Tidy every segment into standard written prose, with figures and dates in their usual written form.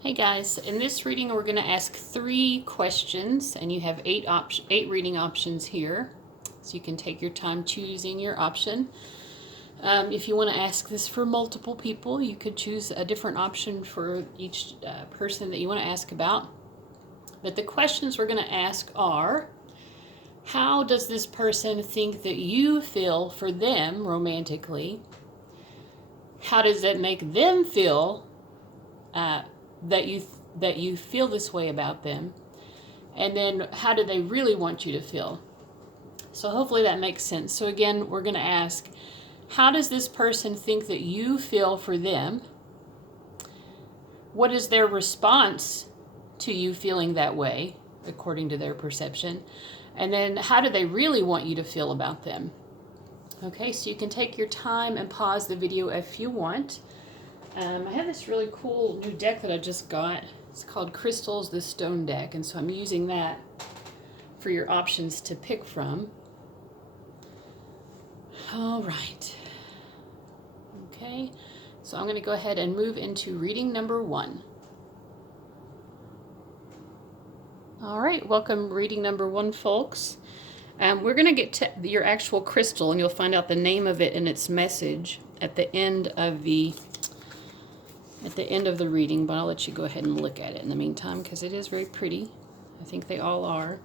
Hey guys, in this reading we're going to ask 3 questions and you have 8 reading options here. So you can take your time choosing your option. If you want to ask this for multiple people, you could choose a different option for each person that you want to ask about. But the questions we're going to ask are, how does this person think that you feel for them romantically? How does it make them feel that you feel this way about them? And then how do they really want you to feel? So hopefully that makes sense. So again, we're going to ask, how does this person think that you feel for them? What is their response to you feeling that way, according to their perception? And then how do they really want you to feel about them? Okay, so you can take your time and pause the video if you want. I have this really cool new deck that I just got. It's called Crystals, the Stone deck, and so I'm using that for your options to pick from. All right. Okay, so I'm going to go ahead and move into reading number 1. All right, welcome reading number 1, folks. We're going to get to your actual crystal, and you'll find out the name of it and its message at the end of the reading, but I'll let you go ahead and look at it in the meantime because it is very pretty. I think they all are.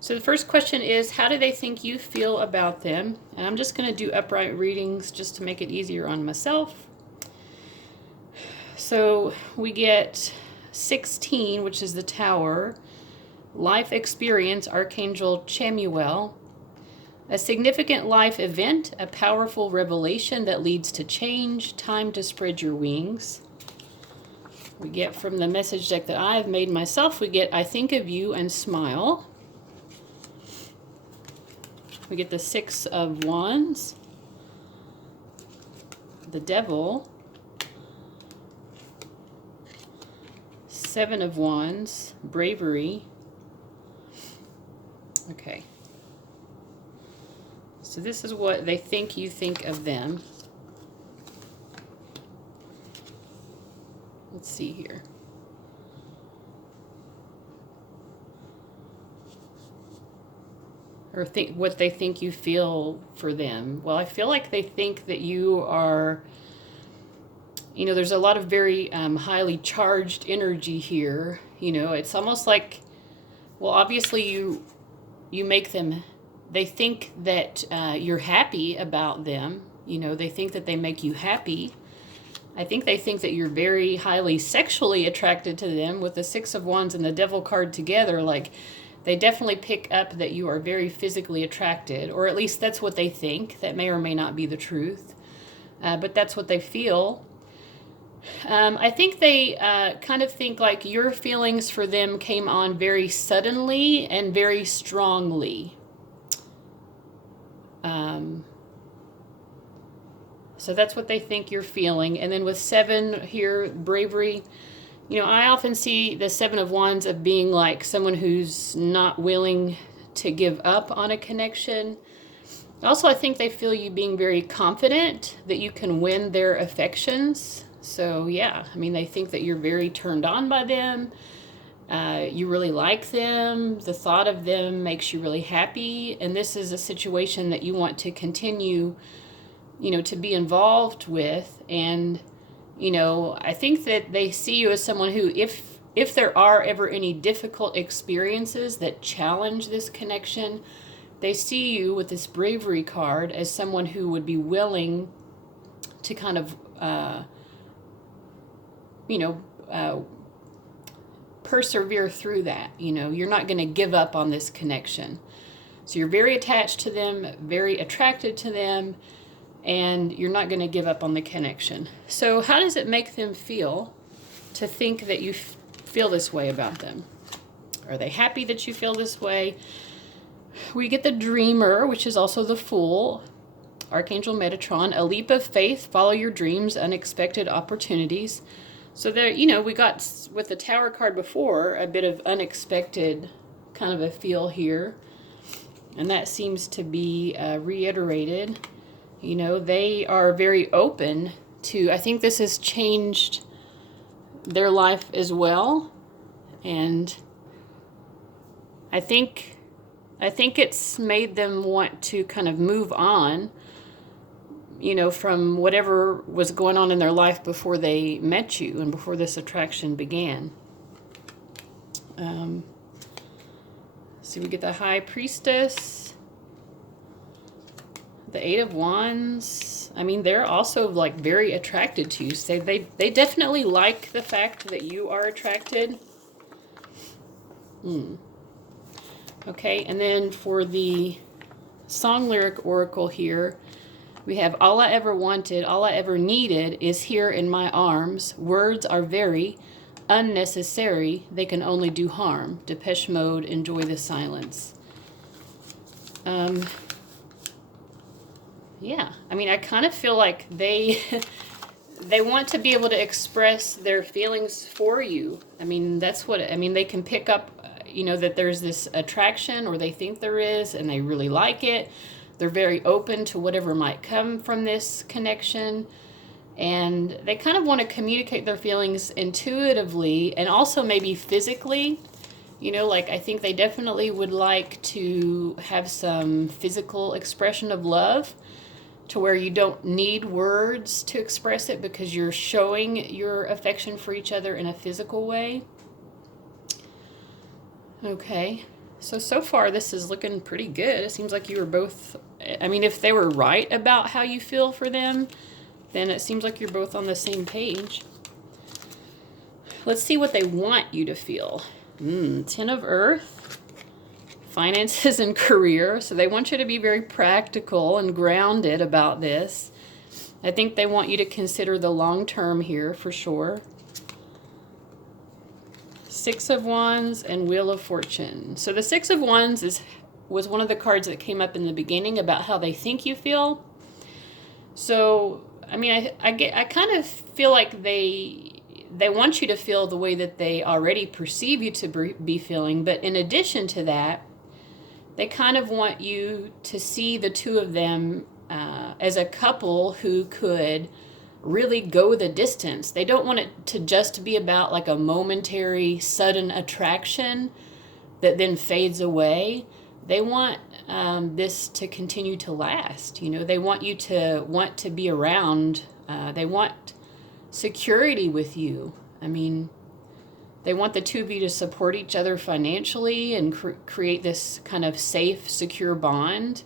So the first question is, how do they think you feel about them? And I'm just going to do upright readings just to make it easier on myself. So we get 16, which is the Tower, life experience, Archangel Chamuel, a significant life event, a powerful revelation that leads to change, time to spread your wings. We get from the message deck that I've made myself, we get I think of you and smile. We get the 6 of Wands, the Devil, 7 of Wands, bravery. Okay. So this is what they think you think of them. Let's see here. Or think what they think you feel for them. Well, I feel like they think that you are, there's a lot of very highly charged energy here. It's almost like, well, obviously you make them, they think that you're happy about them. They think that they make you happy. I think they think that you're very highly sexually attracted to them with the 6 of Wands and the Devil card together. Like, they definitely pick up that you are very physically attracted, or at least that's what they think. That may or may not be the truth, but that's what they feel. I think they kind of think like your feelings for them came on very suddenly and very strongly. So that's what they think you're feeling. And then with 7 here, bravery, I often see the 7 of Wands of being like someone who's not willing to give up on a connection. Also, I think they feel you being very confident that you can win their affections. So yeah, they think that you're very turned on by them. You really like them. The thought of them makes you really happy. And this is a situation that you want to continue, to be involved with. And I think that they see you as someone who, if there are ever any difficult experiences that challenge this connection, they see you with this bravery card as someone who would be willing to kind of, persevere through that. You're not going to give up on this connection. So you're very attached to them, very attracted to them, and you're not going to give up on the connection. So how does it make them feel to think that you feel this way about them? Are they happy that you feel this way? We get the Dreamer, which is also the Fool, Archangel Metatron, a leap of faith, follow your dreams, unexpected opportunities. So there, we got with the Tower card before a bit of unexpected kind of a feel here. And that seems to be reiterated. They are very open to, I think this has changed their life as well. And I think it's made them want to kind of move on, from whatever was going on in their life before they met you and before this attraction began. So we get the High Priestess, the Eight of Wands. I mean, they're also like very attracted to you. So they definitely like the fact that you are attracted. Okay, and then for the Song Lyric Oracle here, we have all I ever wanted, all I ever needed is here in my arms. Words are very unnecessary. They can only do harm. Depeche Mode, enjoy the silence. Yeah, I mean, I kind of feel like they want to be able to express their feelings for you. I mean, they can pick up, that there's this attraction, or they think there is, and they really like it. They're very open to whatever might come from this connection. And they kind of want to communicate their feelings intuitively and also maybe physically. I think they definitely would like to have some physical expression of love, to where you don't need words to express it because you're showing your affection for each other in a physical way. Okay, so far this is looking pretty good. It seems like you were both, I mean, if they were right about how you feel for them, then it seems like you're both on the same page. Let's see what they want you to feel. Ten of Earth, finances and career. So they want you to be very practical and grounded about this. I think they want you to consider the long term here for sure. Six of Wands and Wheel of Fortune. So the Six of Wands was one of the cards that came up in the beginning about how they think you feel. So, I mean, I kind of feel like they want you to feel the way that they already perceive you to be feeling. But in addition to that, they kind of want you to see the two of them as a couple who could really go the distance. They don't want it to just be about like a momentary, sudden attraction that then fades away. They want this to continue to last. They want you to want to be around. They want security with you. I mean, they want the two of you to support each other financially and create this kind of safe, secure bond.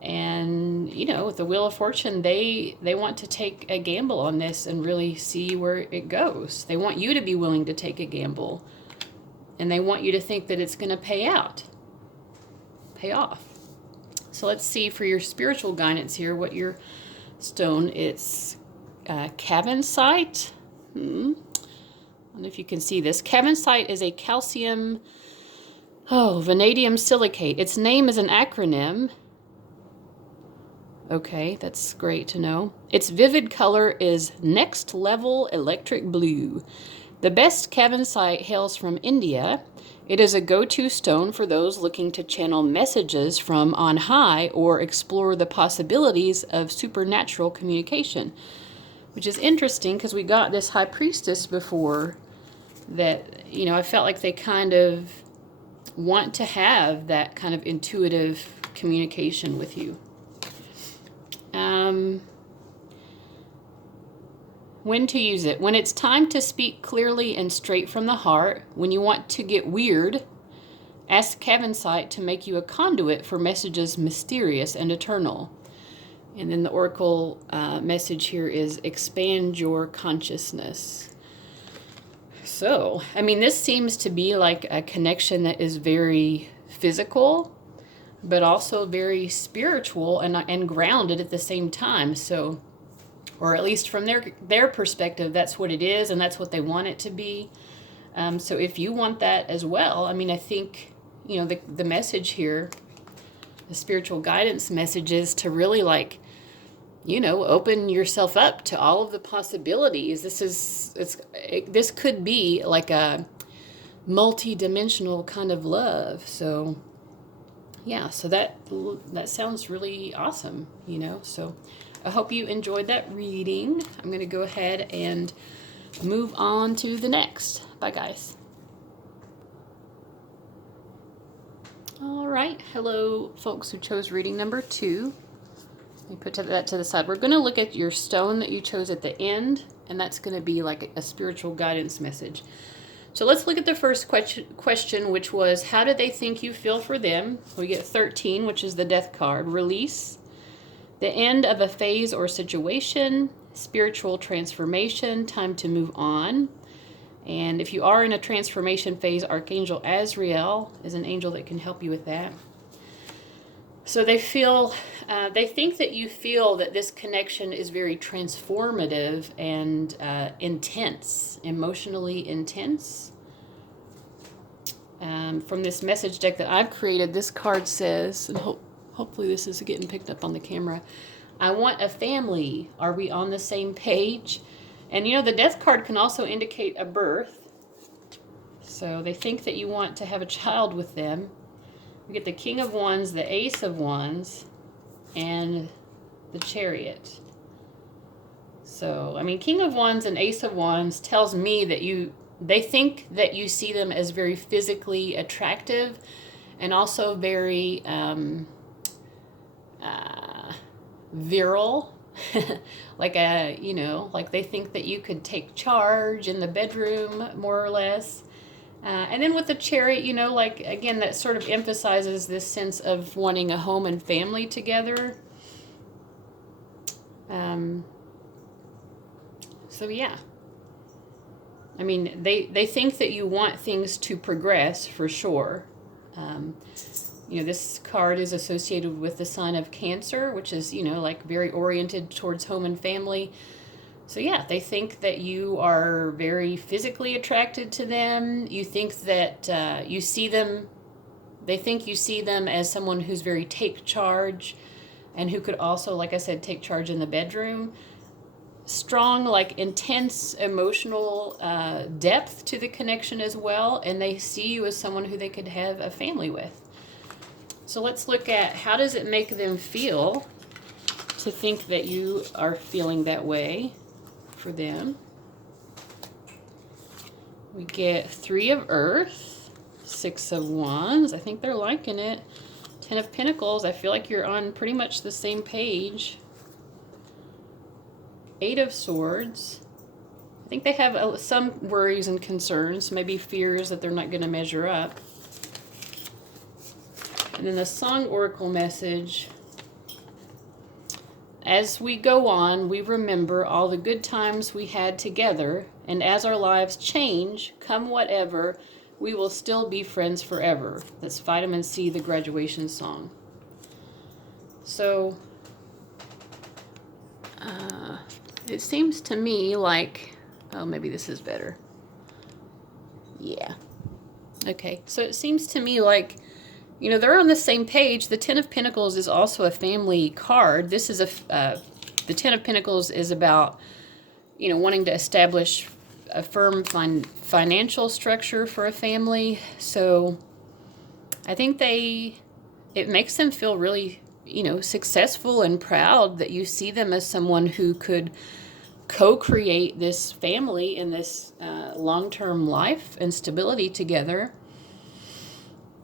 And, with the Wheel of Fortune, they want to take a gamble on this and really see where it goes. They want you to be willing to take a gamble. And they want you to think that it's going to pay off. So let's see for your spiritual guidance here what your stone is. Cavansite. I don't know if you can see this. Cavansite is a calcium, vanadium silicate. Its name is an acronym. Okay, that's great to know. Its vivid color is Next Level Electric Blue. The best Cavansite hails from India. It is a go-to stone for those looking to channel messages from on high or explore the possibilities of supernatural communication. Which is interesting because we got this High Priestess before that, I felt like they kind of want to have that kind of intuitive communication with you. When to use it. When it's time to speak clearly and straight from the heart, when you want to get weird, ask Cavansite to make you a conduit for messages mysterious and eternal. And then the oracle message here is expand your consciousness. So, I mean, this seems to be like a connection that is very physical, but also very spiritual and grounded at the same time. So, or at least from their perspective, that's what it is, and that's what they want it to be. So if you want that as well, I mean, I think, the message here, the spiritual guidance message is to really open yourself up to all of the possibilities. This could be like a multi-dimensional kind of love. So yeah, so that sounds really awesome, So I hope you enjoyed that reading. I'm going to go ahead and move on to the next. Bye, guys. All right. Hello, folks who chose reading number 2. Let me put that to the side. We're going to look at your stone that you chose at the end, and that's going to be like a spiritual guidance message. So let's look at the first question, which was, how do they think you feel for them? We get 13, which is the death card. Release. The end of a phase or situation. Spiritual transformation. Time to move on. And if you are in a transformation phase, Archangel Azrael is an angel that can help you with that. So they think that you feel that this connection is very transformative and intense, emotionally intense. From this message deck that I've created, this card says, and hopefully this is getting picked up on the camera, I want a family. Are we on the same page? And you know, the death card can also indicate a birth. So they think that you want to have a child with them. We get the King of Wands, the Ace of Wands, and the Chariot. So, I mean, King of Wands and Ace of Wands tells me that they think that you see them as very physically attractive and also very virile. Like they think that you could take charge in the bedroom, more or less. And then with the Chariot, like, again, that sort of emphasizes this sense of wanting a home and family together. So yeah, I mean, they think that you want things to progress for sure. This card is associated with the sign of Cancer, which is, like very oriented towards home and family. So yeah, they think that you are very physically attracted to them. You think that you see them, they think you see them as someone who's very take charge and who could also, like I said, take charge in the bedroom. Strong, like intense emotional depth to the connection as well. And they see you as someone who they could have a family with. So let's look at, how does it make them feel to think that you are feeling that way for them? We get 3 of Earth, 6 of Wands. I think they're liking it. 10 of Pentacles. I feel like you're on pretty much the same page. 8 of Swords. I think they have some worries and concerns, maybe fears that they're not going to measure up. And then the Song Oracle message. As we go on, we remember all the good times we had together, and as our lives change, come whatever, we will still be friends forever. That's Vitamin C, the graduation song. So, it seems to me like, oh, maybe this is better. Yeah. Okay, so it seems to me like, they're on the same page. The 10 of Pentacles is also a family card. This is the 10 of Pentacles is about, wanting to establish a firm financial structure for a family. So I think it makes them feel really, successful and proud that you see them as someone who could co-create this family and this long-term life and stability together.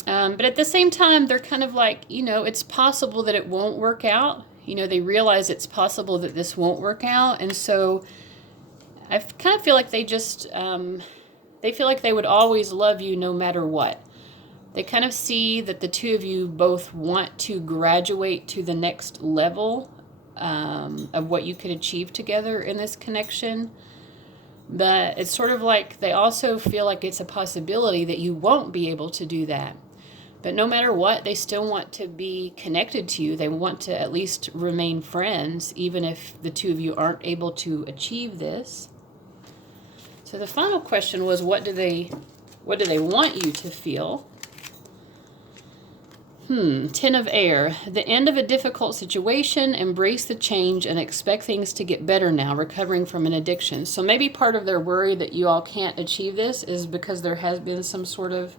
But at the same time, they're kind of like, it's possible that it won't work out. They realize it's possible that this won't work out. And so I kind of feel like they feel like they would always love you no matter what. They kind of see that the two of you both want to graduate to the next level of what you could achieve together in this connection. But it's sort of like they also feel like it's a possibility that you won't be able to do that. But no matter what, they still want to be connected to you. They want to at least remain friends, even if the two of you aren't able to achieve this. So the final question was, what do they want you to feel? 10 of Air. The end of a difficult situation, embrace the change and expect things to get better now, recovering from an addiction. So maybe part of their worry that you all can't achieve this is because there has been some sort of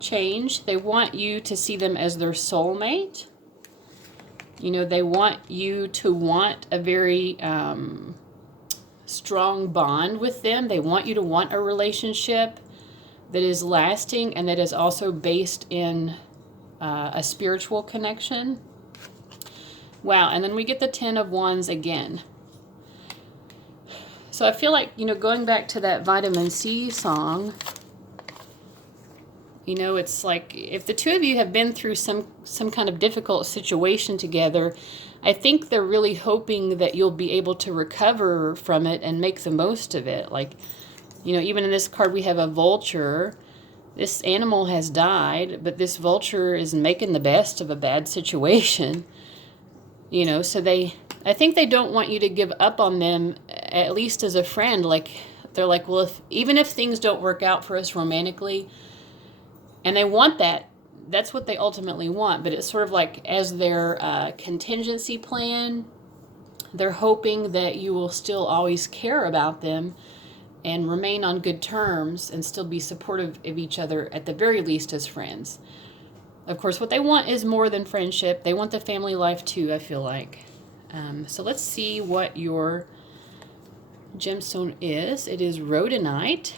change. They want you to see them as their soulmate. They want you to want a very strong bond with them. They want you to want a relationship that is lasting and that is also based in a spiritual connection. Wow, and then we get the 10 of Wands again. So I feel like, you know, going back to that vitamin C song, you know, it's like if the two of you have been through some kind of difficult situation together, I think they're really hoping that you'll be able to recover from it and make the most of it. Like, you know, even in this card we have a vulture. This animal has died, but this vulture is making the best of a bad situation. You know, so I think they don't want you to give up on them, at least as a friend. Like, they're like, well, even if things don't work out for us romantically, and they want that, that's what they ultimately want, but it's sort of like as their contingency plan, they're hoping that you will still always care about them and remain on good terms and still be supportive of each other, at the very least as friends. Of course, what they want is more than friendship. They want the family life too, I feel like. So let's see what your gemstone is. It is rhodonite.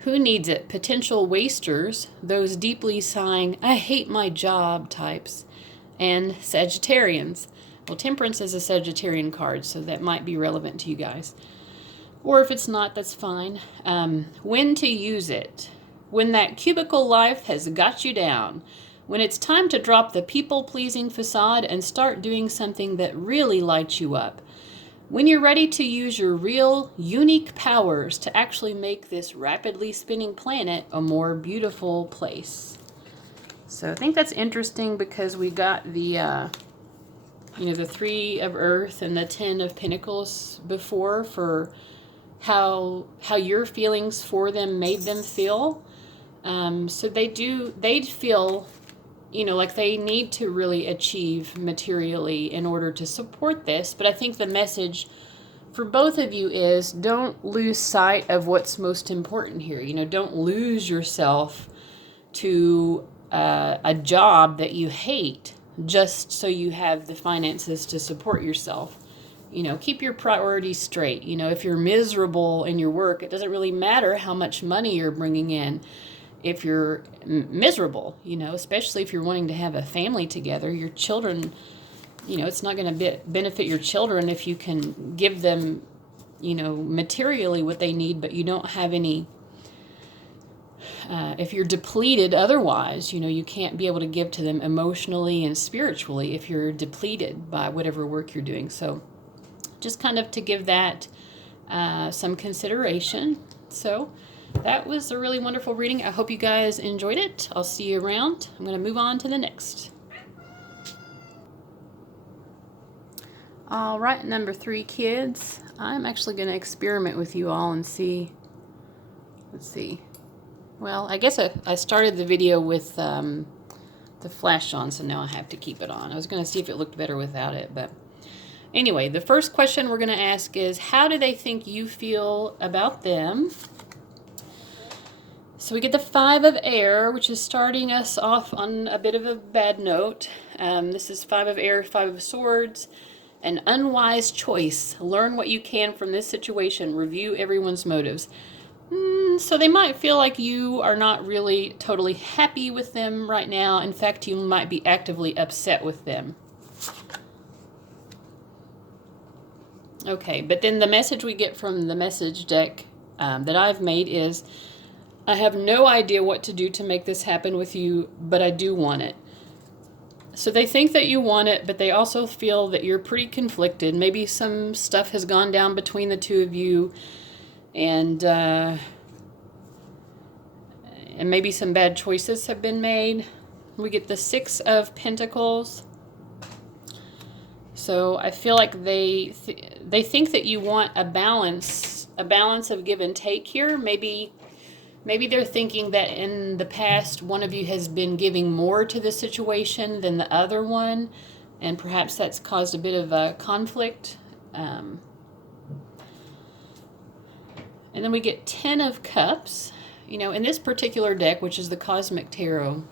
Who needs it? Potential wasters, those deeply sighing, I hate my job types, and Sagittarians. Well, Temperance is a Sagittarian card, so that might be relevant to you guys. Or if it's not, that's fine. When to use it. When that cubicle life has got you down. When it's time to drop the people-pleasing facade and start doing something that really lights you up. When you're ready to use your real, unique powers to actually make this rapidly spinning planet a more beautiful place. So I think that's interesting because we got the, you know, the 3 of Earth and the 10 of Pentacles before for how your feelings for them made them feel. So they'd feel, you know, like they need to really achieve materially in order to support this. But I think the message for both of you is don't lose sight of what's most important here. You know, don't lose yourself to a job that you hate just so you have the finances to support yourself. You know, keep your priorities straight. You know, if you're miserable in your work, it doesn't really matter how much money you're bringing in. If you're miserable, you know, especially if you're wanting to have a family together, your children, you know, it's not going to benefit your children if you can give them, you know, materially what they need, but you don't have any, if you're depleted otherwise, you know, you can't be able to give to them emotionally and spiritually if you're depleted by whatever work you're doing. So just kind of to give that some consideration. So that was a really wonderful reading. I hope you guys enjoyed it. I'll see you around. I'm going to move on to the next. All right, number 3, kids. I'm actually going to experiment with you all and see. Let's see. Well, I guess I started the video with the flash on, so now I have to keep it on. I was going to see if it looked better without it, but anyway, the first question we're going to ask is, how do they think you feel about them? So we get the 5 of Air, which is starting us off on a bit of a bad note. This is 5 of Air, 5 of Swords. An unwise choice. Learn what you can from this situation. Review everyone's motives. So they might feel like you are not really totally happy with them right now. In fact, you might be actively upset with them. Okay, but then the message we get from the message deck that I've made is, I have no idea what to do to make this happen with you, but I do want it. So they think that you want it, but they also feel that you're pretty conflicted. Maybe some stuff has gone down between the two of you, and maybe some bad choices have been made. We get the 6 of Pentacles. So I feel like they think that you want a balance of give and take here. Maybe they're thinking that in the past, one of you has been giving more to the situation than the other one, and perhaps that's caused a bit of a conflict. And then we get 10 of Cups. You know, in this particular deck, which is the Cosmic Tarot,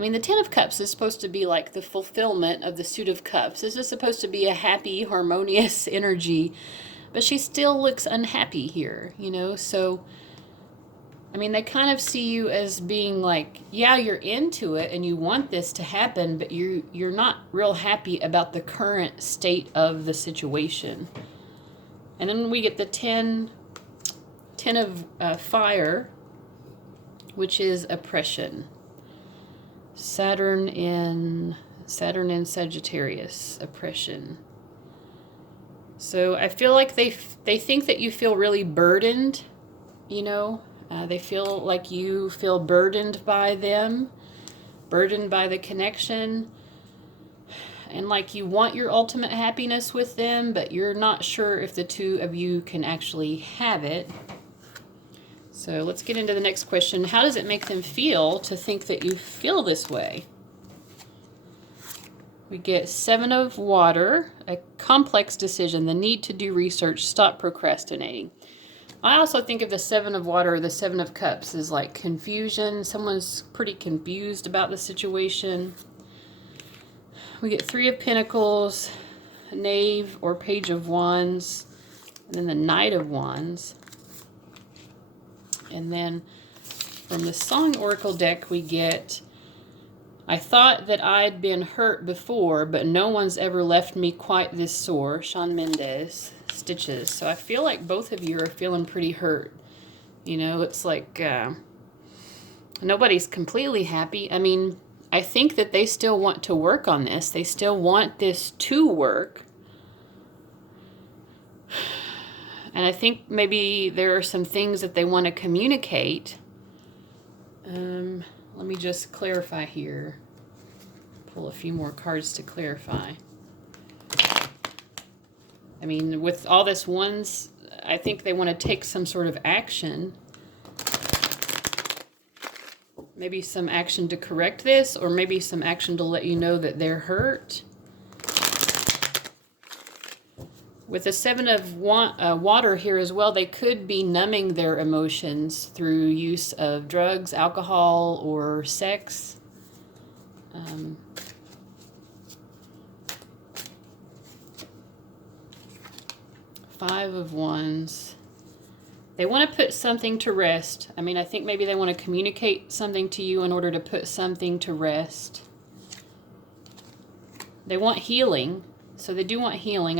I mean, the Ten of Cups is supposed to be like the fulfillment of the Suit of Cups. This is supposed to be a happy, harmonious energy, but she still looks unhappy here, you know? So, I mean, they kind of see you as being like, yeah, you're into it and you want this to happen, but you're not real happy about the current state of the situation. And then we get the ten of fire, which is oppression. Saturn in Sagittarius, oppression. So I feel like they think that you feel really burdened, you know. They feel like you feel burdened by them, burdened by the connection, and like you want your ultimate happiness with them, but you're not sure if the two of you can actually have it. So let's get into the next question. How does it make them feel to think that you feel this way? We get Seven of Water, a complex decision, the need to do research, stop procrastinating. I also think of the Seven of Water or the Seven of Cups as like confusion. Someone's pretty confused about the situation. We get Three of Pentacles, Knave or Page of Wands, and then the Knight of Wands. And then from the Song Oracle deck, we get, I thought that I'd been hurt before, but no one's ever left me quite this sore. Shawn Mendes, Stitches. So I feel like both of you are feeling pretty hurt. You know, it's like nobody's completely happy. I mean, I think that they still want to work on this. They still want this to work. And I think maybe there are some things that they want to communicate. Let me just clarify here. Pull a few more cards to clarify. I mean, with all this ones, I think they want to take some sort of action. Maybe some action to correct this, or maybe some action to let you know that they're hurt. With the Seven of Water here as well, they could be numbing their emotions through use of drugs, alcohol, or sex. Five of Wands. They want to put something to rest. I mean, I think maybe they want to communicate something to you in order to put something to rest. They want healing. So they do want healing.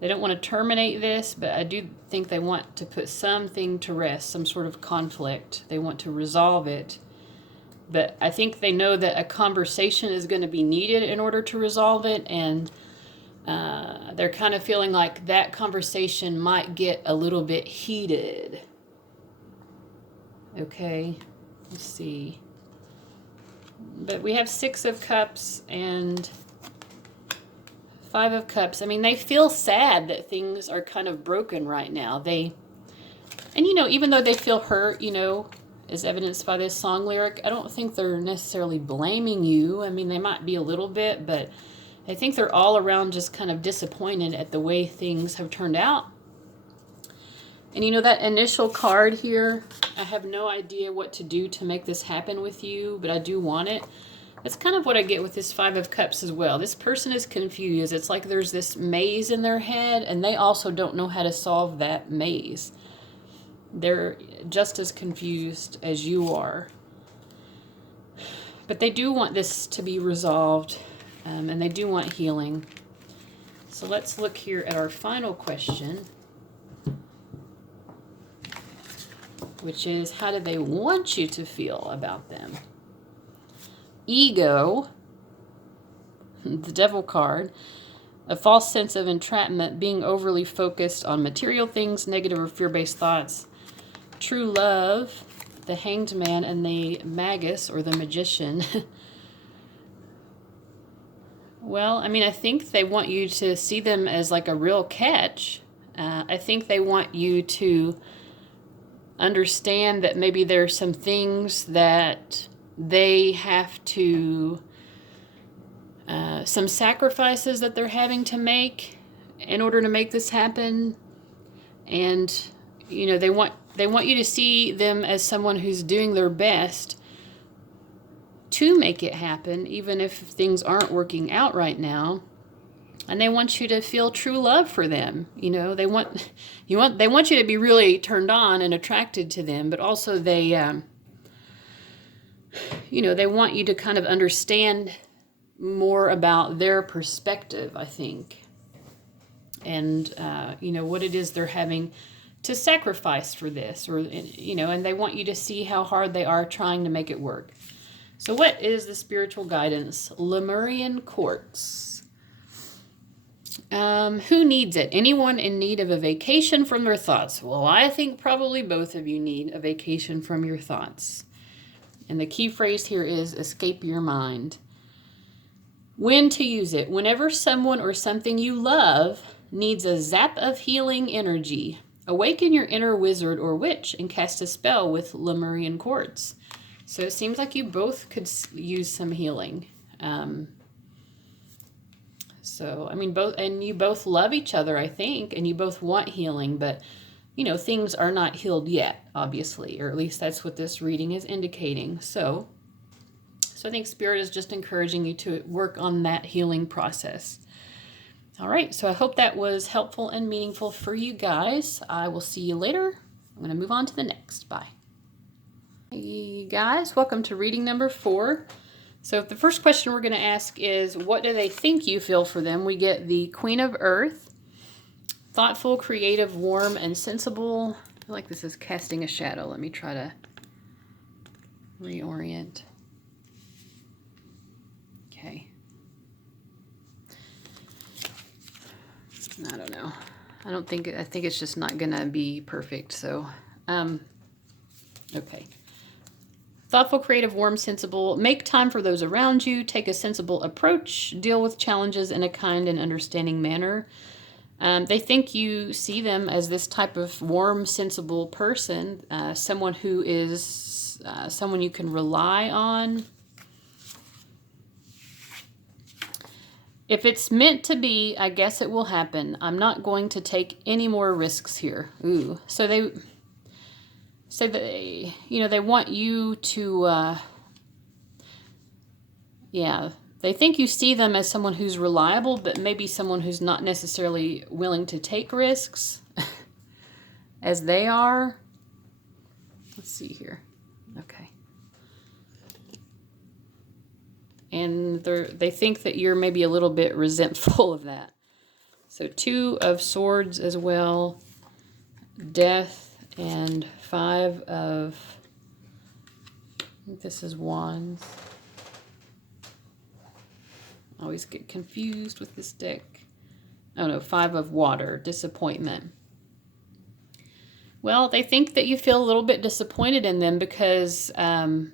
They don't want to terminate this, but I do think they want to put something to rest, some sort of conflict. They want to resolve it. But I think they know that a conversation is going to be needed in order to resolve it, and they're kind of feeling like that conversation might get a little bit heated. Okay, let's see. But we have Six of Cups and Five of Cups. I mean, they feel sad that things are kind of broken right now. And you know, even though they feel hurt, you know, as evidenced by this song lyric, I don't think they're necessarily blaming you. I mean, they might be a little bit, but I think they're all around just kind of disappointed at the way things have turned out. And you know, that initial card here, I have no idea what to do to make this happen with you, but I do want it. That's kind of what I get with this Five of Cups as well. This person is confused. It's like there's this maze in their head, and they also don't know how to solve that maze. They're just as confused as you are. But they do want this to be resolved, and they do want healing. So let's look here at our final question, which is, how do they want you to feel about them? Ego, the Devil card, a false sense of entrapment, being overly focused on material things, negative or fear-based thoughts. True love, the Hanged Man, and the Magus, or the Magician. Well, I mean, I think they want you to see them as like a real catch. I think they want you to understand that maybe there are some things that they have to, some sacrifices that they're having to make in order to make this happen. And, you know, they want you to see them as someone who's doing their best to make it happen, even if things aren't working out right now. And they want you to feel true love for them. You know, they want you to be really turned on and attracted to them, but also they, you know, they want you to kind of understand more about their perspective, I think. And, you know, what it is they're having to sacrifice for this, or, you know, and they want you to see how hard they are trying to make it work. So what is the spiritual guidance? Lemurian quartz. Who needs it? Anyone in need of a vacation from their thoughts? Well, I think probably both of you need a vacation from your thoughts. And the key phrase here is escape your mind. When to use it? Whenever someone or something you love needs a zap of healing energy, awaken your inner wizard or witch and cast a spell with Lemurian quartz. So it seems like you both could use some healing. So, I mean, you both love each other, I think, and you both want healing, but, you know, things are not healed yet, obviously, or at least that's what this reading is indicating. So I think Spirit is just encouraging you to work on that healing process. All right, so I hope that was helpful and meaningful for you guys. I will see you later. I'm going to move on to the next. Bye. Hey guys, welcome to reading number 4. So the first question we're going to ask is, what do they think you feel for them? We get the Queen of Earth, thoughtful, creative, warm, and sensible. I feel like this is casting a shadow. Let me try to reorient. Okay. I don't know. I think it's just not going to be perfect. So, okay. Thoughtful, creative, warm, sensible. Make time for those around you. Take a sensible approach. Deal with challenges in a kind and understanding manner. They think you see them as this type of warm, sensible person. Someone who is someone you can rely on. If it's meant to be, I guess it will happen. I'm not going to take any more risks here. Ooh. So they you know, they want you to, yeah, they think you see them as someone who's reliable, but maybe someone who's not necessarily willing to take risks as they are. Let's see here. Okay. And they think that you're maybe a little bit resentful of that. So 2 of Swords as well, Death, and 5 of, I think this is Wands. I always get confused with this deck. Oh no, 5 of Water, Disappointment. Well, they think that you feel a little bit disappointed in them because they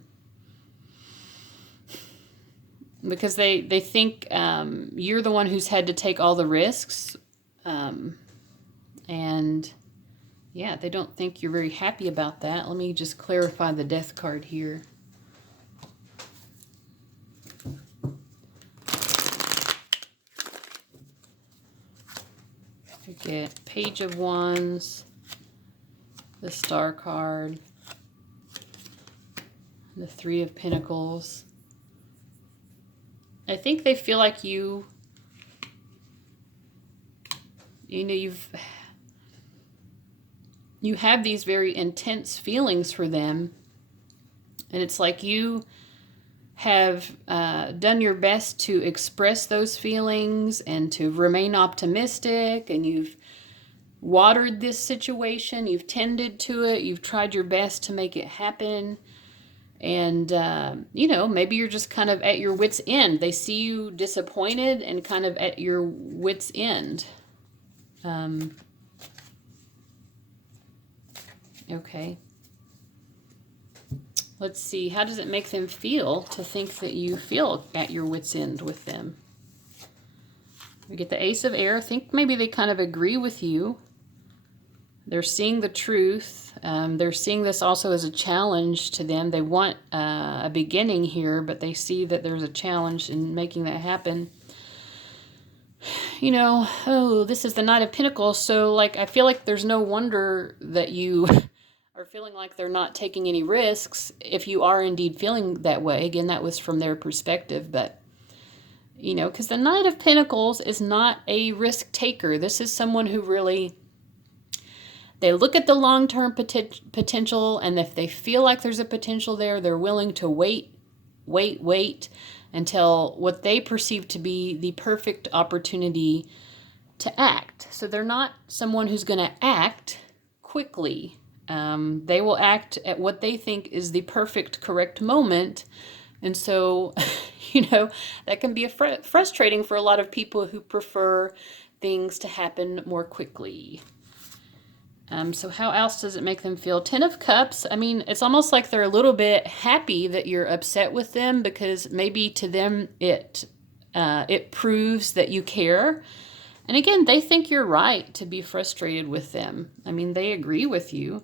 think you're the one who's had to take all the risks. And yeah, they don't think you're very happy about that. Let me just clarify the Death card here. We get Page of Wands, the Star card, the 3 of Pentacles. I think they feel like you have these very intense feelings for them, and it's like you have done your best to express those feelings and to remain optimistic, and you've watered this situation, you've tended to it, you've tried your best to make it happen, and you know, maybe you're just kind of at your wit's end. They see you disappointed and kind of at your wit's end. Okay. Let's see. How does it make them feel to think that you feel at your wit's end with them? We get the Ace of Air. I think maybe they kind of agree with you. They're seeing the truth. They're seeing this also as a challenge to them. They want a beginning here, but they see that there's a challenge in making that happen. You know, oh, this is the Knight of Pentacles. So, like, I feel like there's no wonder that you are feeling like they're not taking any risks, if you are indeed feeling that way, again, that was from their perspective, but, you know, because the Knight of Pentacles is not a risk taker. This is someone who really, they look at the long-term potential, and if they feel like there's a potential there, they're willing to wait until what they perceive to be the perfect opportunity to act. So they're not someone who's going to act quickly. They will act at what they think is the perfect, correct moment. And so, you know, that can be frustrating for a lot of people who prefer things to happen more quickly. So how else does it make them feel? 10 of Cups, I mean, it's almost like they're a little bit happy that you're upset with them, because maybe to them it proves that you care. And again, they think you're right to be frustrated with them. I mean, they agree with you.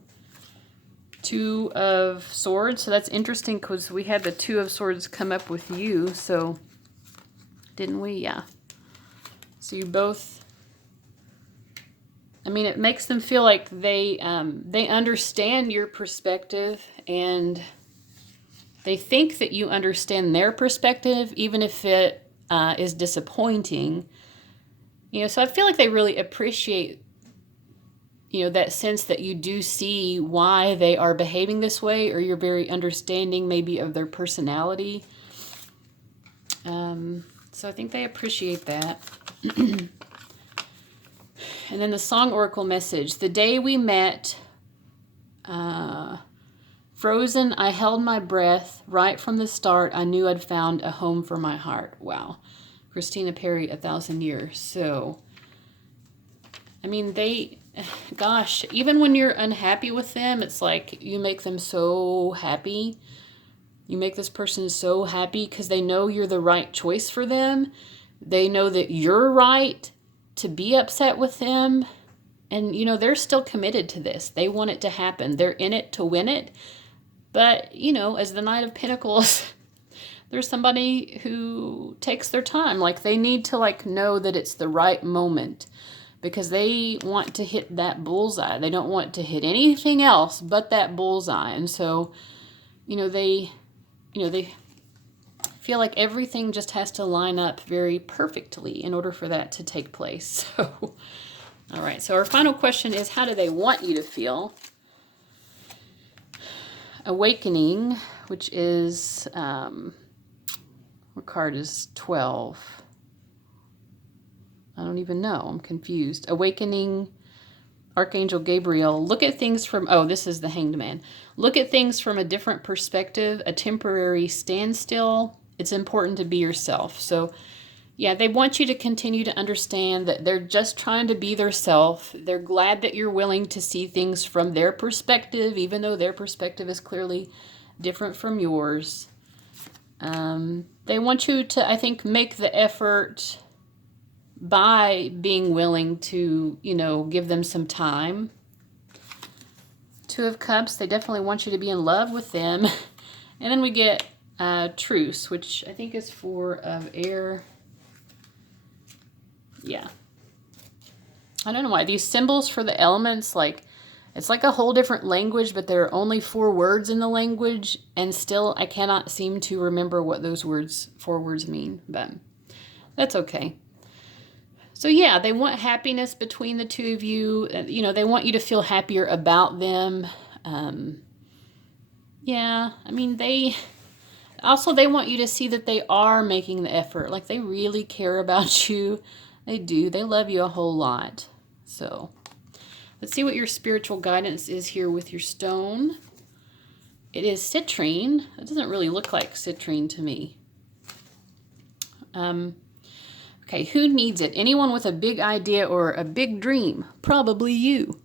2 of Swords, so that's interesting because we had the 2 of Swords come up with you, so didn't we? Yeah. So you both, I mean, it makes them feel like they understand your perspective, and they think that you understand their perspective, even if it is disappointing. You know, so I feel like they really appreciate, you know, that sense that you do see why they are behaving this way, or you're very understanding maybe of their personality. So I think they appreciate that. And then the Song Oracle message. The day we met, frozen, I held my breath. Right from the start, I knew I'd found a home for my heart. Wow. Christina Perry, 1,000 Years. So, I mean, gosh, even when you're unhappy with them, it's like you make them so happy. You make this person so happy because they know you're the right choice for them. They know that you're right to be upset with them. And, you know, they're still committed to this. They want it to happen. They're in it to win it. But, you know, as the Knight of Pentacles, there's somebody who takes their time. Like, they need to, like, know that it's the right moment, because they want to hit that bullseye. They don't want to hit anything else but that bullseye. And so, they feel like everything just has to line up very perfectly in order for that to take place. So, all right. So our final question is, how do they want you to feel? Awakening, which is, what card is 12? I don't even know. I'm confused. Awakening, Archangel Gabriel. Look at things from, this is the Hanged Man. Look at things from a different perspective, a temporary standstill. It's important to be yourself. So, yeah, they want you to continue to understand that they're just trying to be their self. They're glad that you're willing to see things from their perspective, even though their perspective is clearly different from yours. They want you to, I think, make the effort by being willing to, give them some time. 2 of Cups, they definitely want you to be in love with them. And then we get Truce, which I think is 4 of Air. Yeah. I don't know why. These symbols for the elements, it's like a whole different language, but there are only 4 words in the language, and still I cannot seem to remember what those 4 words mean, but that's okay. So yeah, they want happiness between the 2 of you. They want you to feel happier about them. Yeah, I mean, they want you to see that they are making the effort. Like, they really care about you. They do. They love you a whole lot. So let's see what your spiritual guidance is here with your stone. It is citrine. It doesn't really look like citrine to me. Okay, who needs it? Anyone with a big idea or a big dream? Probably you.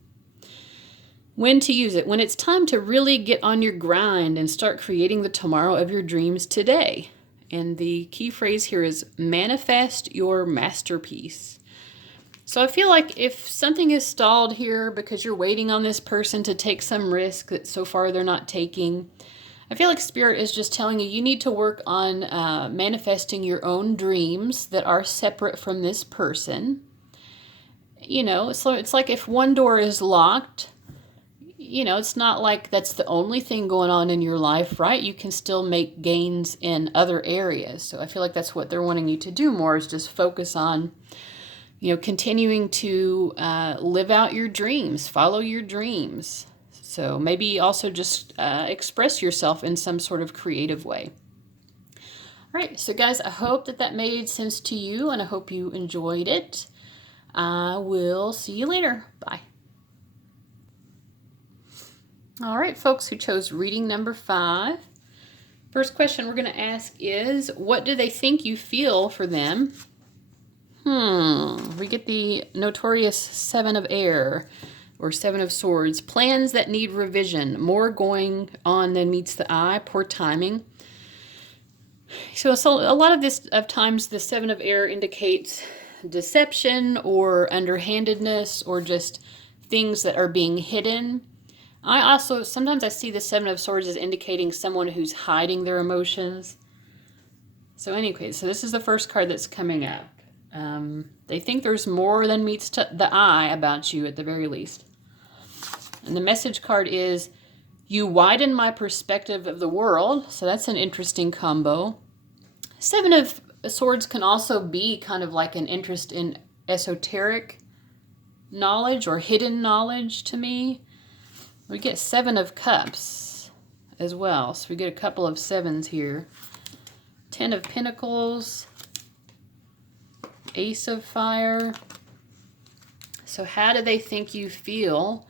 When to use it? When it's time to really get on your grind and start creating the tomorrow of your dreams today. And the key phrase here is manifest your masterpiece. So I feel like if something is stalled here because you're waiting on this person to take some risk that so far they're not taking, I feel like Spirit is just telling you need to work on manifesting your own dreams that are separate from this person. So it's like if one door is locked, it's not like that's the only thing going on in your life, right? You can still make gains in other areas. So I feel like that's what they're wanting you to do more, is just focus on, continuing to live out your dreams, follow your dreams. So maybe also just express yourself in some sort of creative way. All right, so guys, I hope that made sense to you, and I hope you enjoyed it. I will see you later. Bye. All right, folks who chose reading number 5. First question we're going to ask is, what do they think you feel for them? We get the notorious 7 of Air, or 7 of Swords. Plans that need revision. More going on than meets the eye. Poor timing. So a lot of times the 7 of Air indicates deception or underhandedness, or just things that are being hidden. Sometimes I see the 7 of Swords as indicating someone who's hiding their emotions. So anyway, so this is the first card that's coming up. They think there's more than meets the eye about you at the very least. And the message card is, you widen my perspective of the world. So that's an interesting combo. 7 of Swords can also be kind of like an interest in esoteric knowledge or hidden knowledge to me. We get 7 of Cups as well. So we get a couple of 7s here. 10 of Pentacles. Ace of Fire. So how do they think you feel?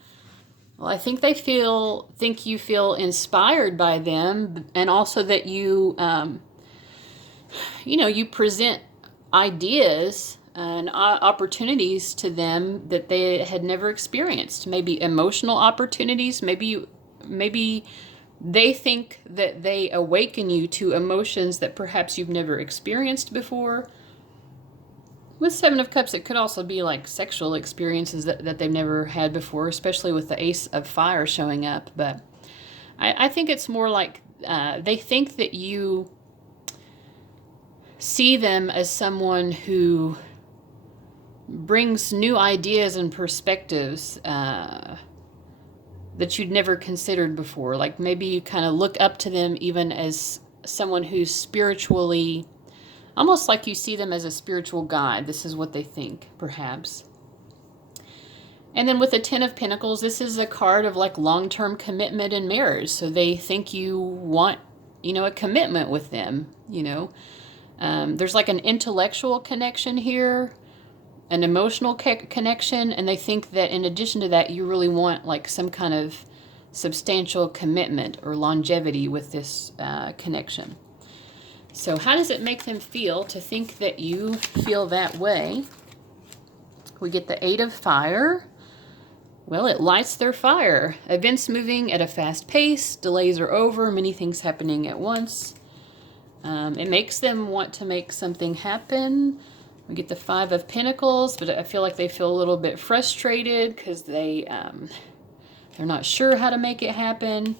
Well, I think they think you feel inspired by them, and also that you, you present ideas and opportunities to them that they had never experienced. Maybe emotional opportunities. Maybe they think that they awaken you to emotions that perhaps you've never experienced before. With 7 of Cups, it could also be like sexual experiences that they've never had before, especially with the Ace of Fire showing up. But I think it's more like they think that you see them as someone who brings new ideas and perspectives that you'd never considered before. Like maybe you kind of look up to them even as someone who's spiritually, almost like you see them as a spiritual guide. This is what they think, perhaps. And then with the 10 of Pentacles, this is a card of like long-term commitment and marriage. So they think you want, a commitment with them, There's like an intellectual connection here, an emotional connection, and they think that in addition to that, you really want like some kind of substantial commitment or longevity with this connection. So how does it make them feel to think that you feel that way? We get the 8 of Fire. Well, it lights their fire. Events moving at a fast pace. Delays are over. Many things happening at once. It makes them want to make something happen. We get the 5 of Pentacles, but I feel like they feel a little bit frustrated because they're not sure how to make it happen.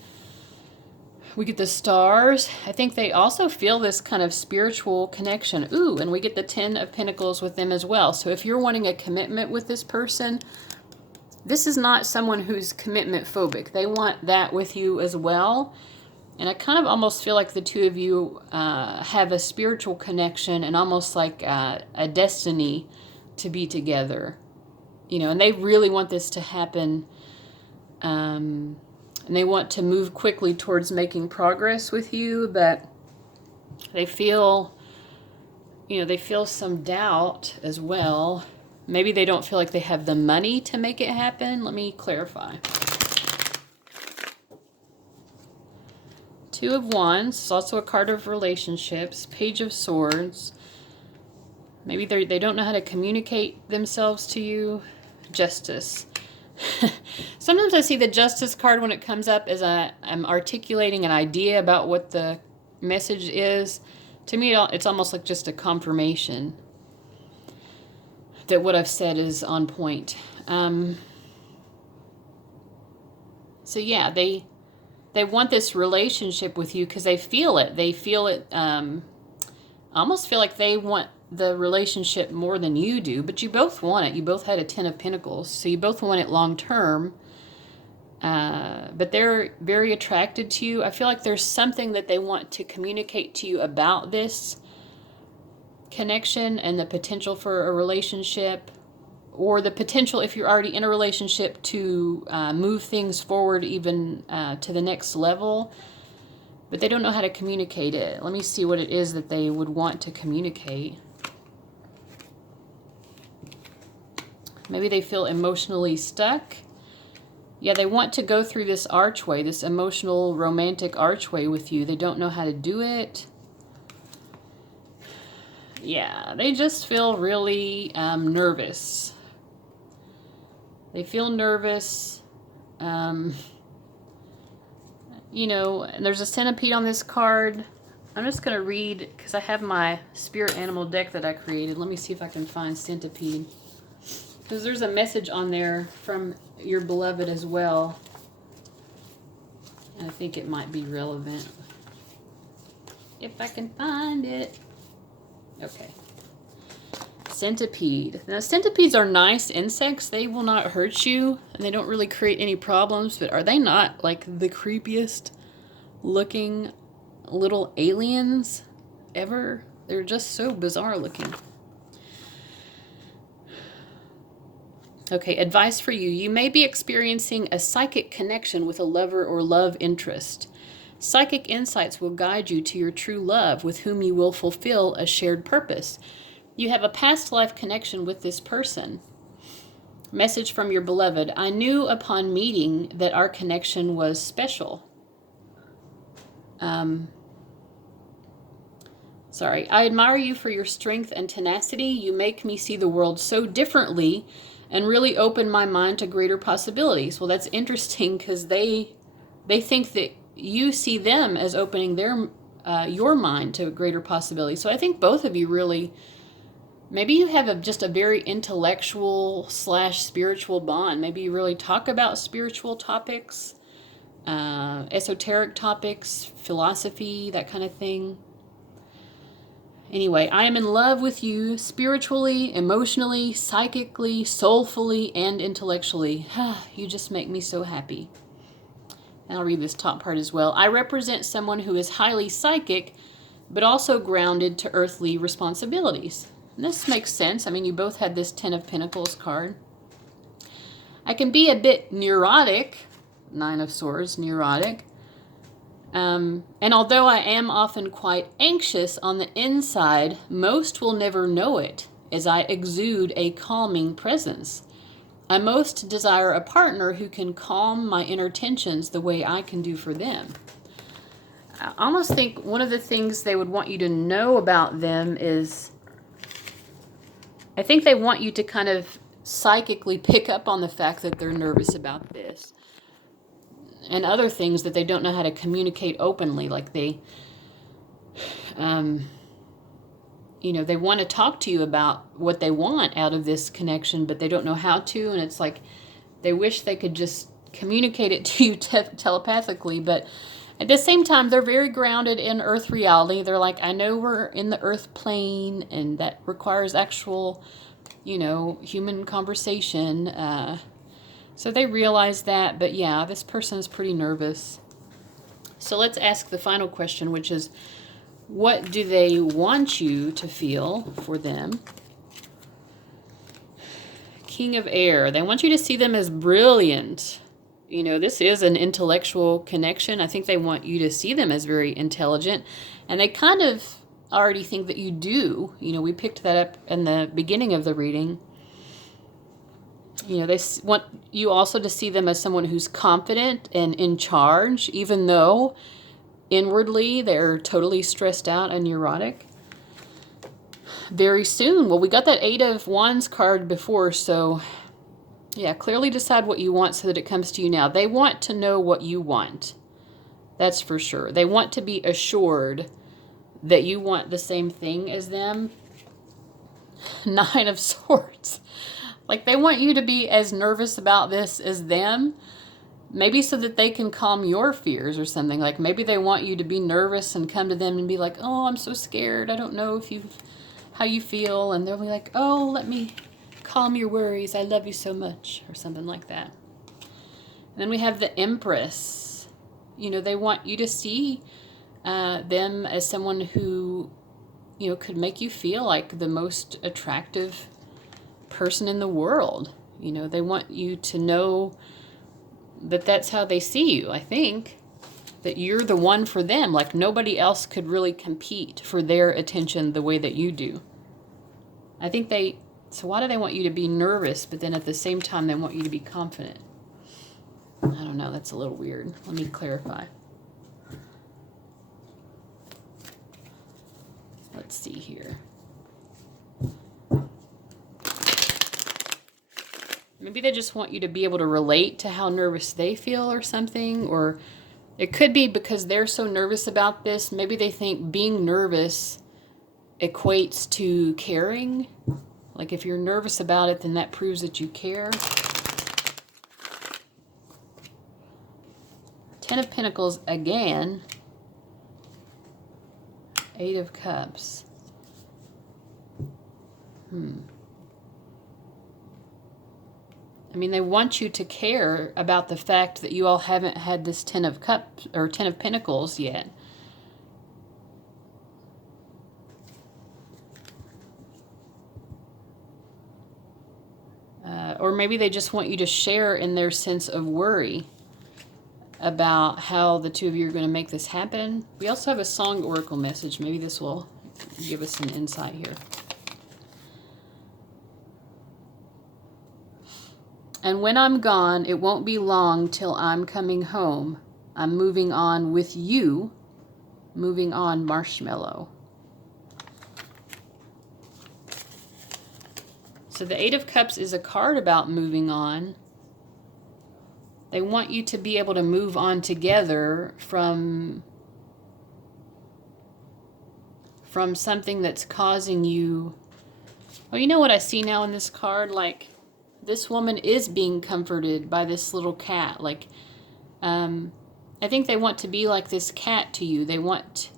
We get the Stars. I think they also feel this kind of spiritual connection. Ooh, and we get the 10 of Pentacles with them as well. So if you're wanting a commitment with this person, this is not someone who's commitment phobic. They want that with you as well. And I kind of almost feel like the two of you have a spiritual connection and almost like a destiny to be together. And they really want this to happen. And they want to move quickly towards making progress with you, but they feel, they feel some doubt as well. Maybe they don't feel like they have the money to make it happen. Let me clarify. 2 of Wands. It's also a card of relationships. Page of Swords. Maybe they don't know how to communicate themselves to you. Justice. Sometimes I see the Justice card when it comes up as I'm articulating an idea about what the message is. To me, it's almost like just a confirmation that what I've said is on point. So yeah, they want this relationship with you because they feel it. They feel it, almost feel like they want the relationship more than you do, but you both want it. You both had a 10 of Pentacles, so you both want it long term. But they're very attracted to you. I feel like there's something that they want to communicate to you about this connection and the potential for a relationship, or the potential, if you're already in a relationship, to move things forward even to the next level. But they don't know how to communicate it. Let me see what it is that they would want to communicate. Maybe they feel emotionally stuck. Yeah, they want to go through this archway, this emotional, romantic archway with you. They don't know how to do it. Yeah, they just feel really nervous. They feel nervous. You know, and there's a centipede on this card. I'm just going to read, because I have my spirit animal deck that I created. Let me see if I can find centipede. Because there's a message on there from your beloved as well. I think it might be relevant. If I can find it. Okay. Centipede. Now, centipedes are nice insects. They will not hurt you, and they don't really create any problems, but are they not like the creepiest looking little aliens ever? They're just so bizarre looking. Okay, advice for you. You may be experiencing a psychic connection with a lover or love interest. Psychic insights will guide you to your true love, with whom you will fulfill a shared purpose. You have a past life connection with this person. Message from your beloved. I knew upon meeting that our connection was special. I admire you for your strength and tenacity. You make me see the world so differently and really open my mind to greater possibilities. Well, that's interesting, because they think that you see them as opening your mind to greater possibilities. So I think both of you really, maybe you have just a very intellectual / spiritual bond. Maybe you really talk about spiritual topics, esoteric topics, philosophy, that kind of thing. Anyway, I am in love with you spiritually, emotionally, psychically, soulfully, and intellectually. You just make me so happy. And I'll read this top part as well. I represent someone who is highly psychic, but also grounded to earthly responsibilities. And this makes sense. I mean, you both had this 10 of Pentacles card. I can be a bit neurotic, 9 of Swords, neurotic. And although I am often quite anxious on the inside, most will never know it, as I exude a calming presence. I most desire a partner who can calm my inner tensions the way I can do for them. I almost think one of the things they would want you to know about them is, I think they want you to kind of psychically pick up on the fact that they're nervous about this. And other things that they don't know how to communicate openly, like they want to talk to you about what they want out of this connection, but they don't know how to, and it's like they wish they could just communicate it to you telepathically, but at the same time, they're very grounded in earth reality. They're like, I know we're in the earth plane, and that requires actual, human conversation, so they realize that, but yeah, this person is pretty nervous. So let's ask the final question, which is, what do they want you to feel for them? King of Air. They want you to see them as brilliant. This is an intellectual connection. I think they want you to see them as very intelligent. And they kind of already think that you do. We picked that up in the beginning of the reading. They want you also to see them as someone who's confident and in charge, even though inwardly they're totally stressed out and neurotic. Very soon. Well, we got that 8 of Wands card before, so yeah, clearly decide what you want so that it comes to you now. They want to know what you want. That's for sure. They want to be assured that you want the same thing as them. 9 of Swords. Like, they want you to be as nervous about this as them. Maybe so that they can calm your fears or something. Like, maybe they want you to be nervous and come to them and be like, oh, I'm so scared. I don't know how you feel. And they'll be like, oh, let me calm your worries. I love you so much. Or something like that. And then we have the Empress. You know, they want you to see them as someone who, you know, could make you feel like the most attractive person in the world. You know, they want you to know that that's how they see you, I think. That you're the one for them. Like nobody else could really compete for their attention the way that you do. I think so why do they want you to be nervous, but then at the same time they want you to be confident? I don't know, that's a little weird. Let me clarify. Let's see here. Maybe they just want you to be able to relate to how nervous they feel or something. Or it could be because they're so nervous about this. Maybe they think being nervous equates to caring. Like if you're nervous about it, then that proves that you care. Ten of Pentacles again. Eight of Cups. I mean, they want you to care about the fact that you all haven't had this Ten of Cups or Ten of Pentacles yet. Or maybe they just want you to share in their sense of worry about how the two of you are going to make this happen. We also have a Song Oracle message. Maybe this will give us an insight here. And when I'm gone, it won't be long till I'm coming home. I'm moving on with you. Moving on, Marshmallow. So the Eight of Cups is a card about moving on. They want you to be able to move on together from something that's causing you... Well, you know what I see now in this card? Like, this woman is being comforted by this little cat. Like, I think they want to be like this cat to you. They want...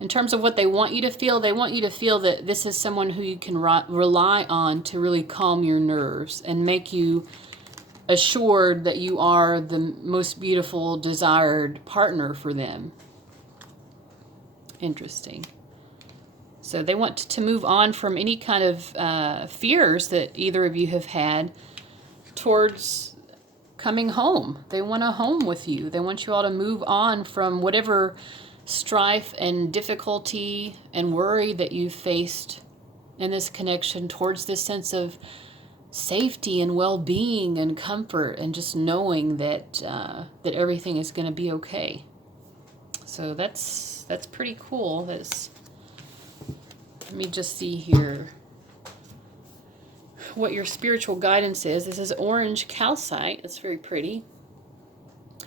In terms of what they want you to feel, they want you to feel that this is someone who you can rely on to really calm your nerves and make you assured that you are the most beautiful, desired partner for them. Interesting. So they want to move on from any kind of fears that either of you have had towards coming home. They want a home with you. They want you all to move on from whatever strife and difficulty and worry that you've faced in this connection towards this sense of safety and well-being and comfort and just knowing that that everything is going to be okay. So that's pretty cool. Let me just see here what your spiritual guidance is. This is orange calcite. It's very pretty.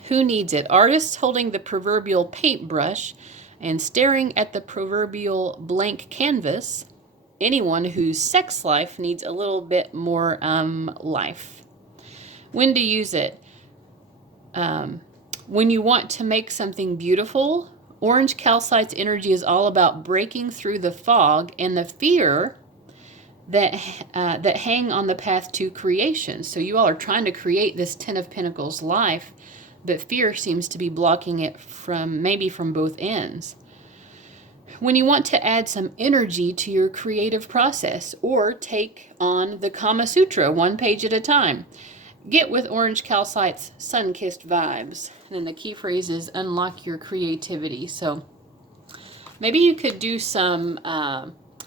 Who needs it? Artists holding the proverbial paintbrush and staring at the proverbial blank canvas. Anyone whose sex life needs a little bit more life. When to use it? When you want to make something beautiful. Orange calcite's energy is all about breaking through the fog and the fear that hang on the path to creation. So you all are trying to create this Ten of Pentacles life, but fear seems to be blocking it from both ends. When you want to add some energy to your creative process or take on the Kama Sutra one page at a time, get with orange calcite's sun-kissed vibes. And then the key phrase is unlock your creativity. So maybe you could do some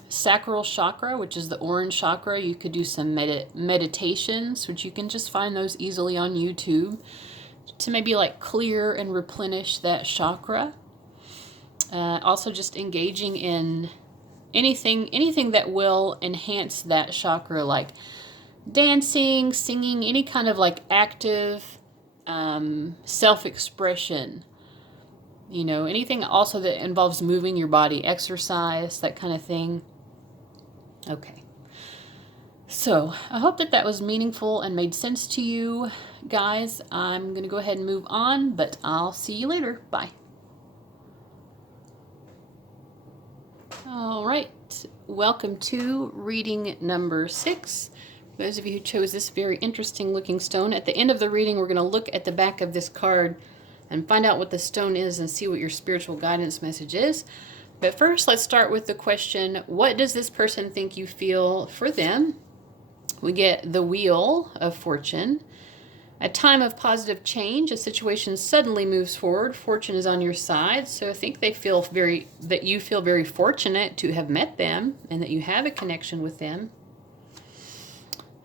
sacral chakra, which is the orange chakra. You could do some meditations, which you can just find those easily on YouTube, to maybe like clear and replenish that chakra. Also just engaging in anything that will enhance that chakra, like dancing, singing, any kind of like active self-expression. You know, anything also that involves moving your body, exercise, that kind of thing. Okay. So, I hope that was meaningful and made sense to you guys. I'm going to go ahead and move on, but I'll see you later. Bye. All right. Welcome to reading number 6. Those of you who chose this very interesting looking stone, at the end of the reading, we're going to look at the back of this card and find out what the stone is and see what your spiritual guidance message is. But first, let's start with the question, what does this person think you feel for them? We get the Wheel of Fortune. A time of positive change, a situation suddenly moves forward, fortune is on your side. So I think that you feel very fortunate to have met them and that you have a connection with them.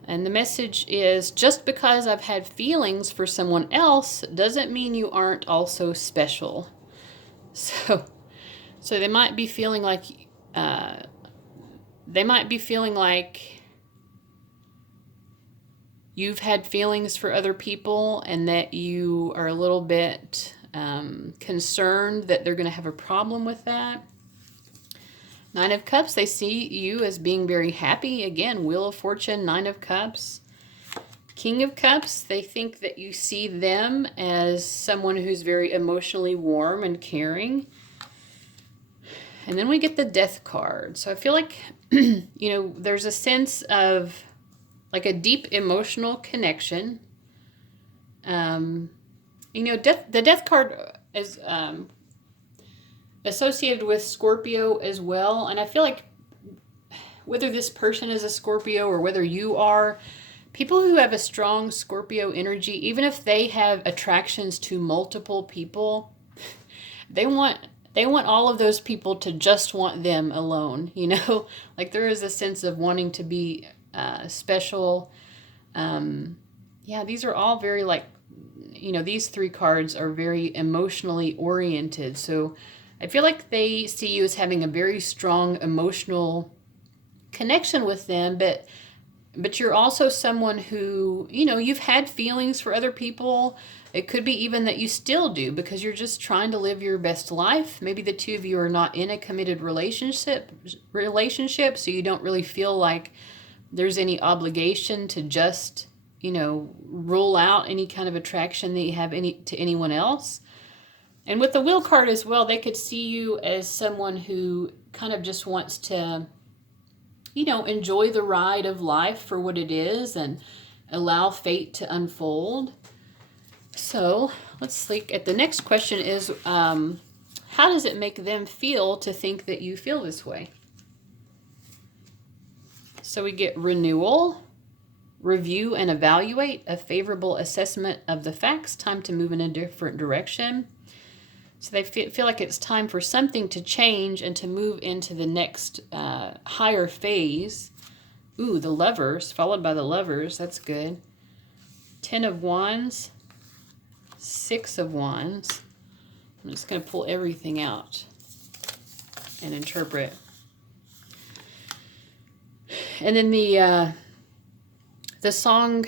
And the message is, just because I've had feelings for someone else doesn't mean you aren't also special. So they might be feeling like you've had feelings for other people and that you are a little bit concerned that they're going to have a problem with that. Nine of Cups, they see you as being very happy. Again, Wheel of Fortune, Nine of Cups. King of Cups, they think that you see them as someone who's very emotionally warm and caring. And then we get the Death card. So I feel like, there's a sense of like a deep emotional connection. The Death card is associated with Scorpio as well. And I feel like whether this person is a Scorpio or whether you are, people who have a strong Scorpio energy, even if they have attractions to multiple people, they want all of those people to just want them alone, Like there is a sense of wanting to be special. These are all very these three cards are very emotionally oriented. So I feel like they see you as having a very strong emotional connection with them, but you're also someone who, you've had feelings for other people. It could be even that you still do because you're just trying to live your best life. Maybe the two of you are not in a committed relationship, so you don't really feel like there's any obligation to just, rule out any kind of attraction that you have to anyone else. And with the Wheel card as well, they could see you as someone who kind of just wants to, enjoy the ride of life for what it is and allow fate to unfold. So let's look at the next question is, how does it make them feel to think that you feel this way? So we get renewal, review and evaluate, a favorable assessment of the facts, time to move in a different direction. So they feel like it's time for something to change and to move into the next higher phase. Ooh, the Lovers, followed by the Lovers. That's good. 10 of Wands, 6 of Wands. I'm just going to pull everything out and interpret. And then the song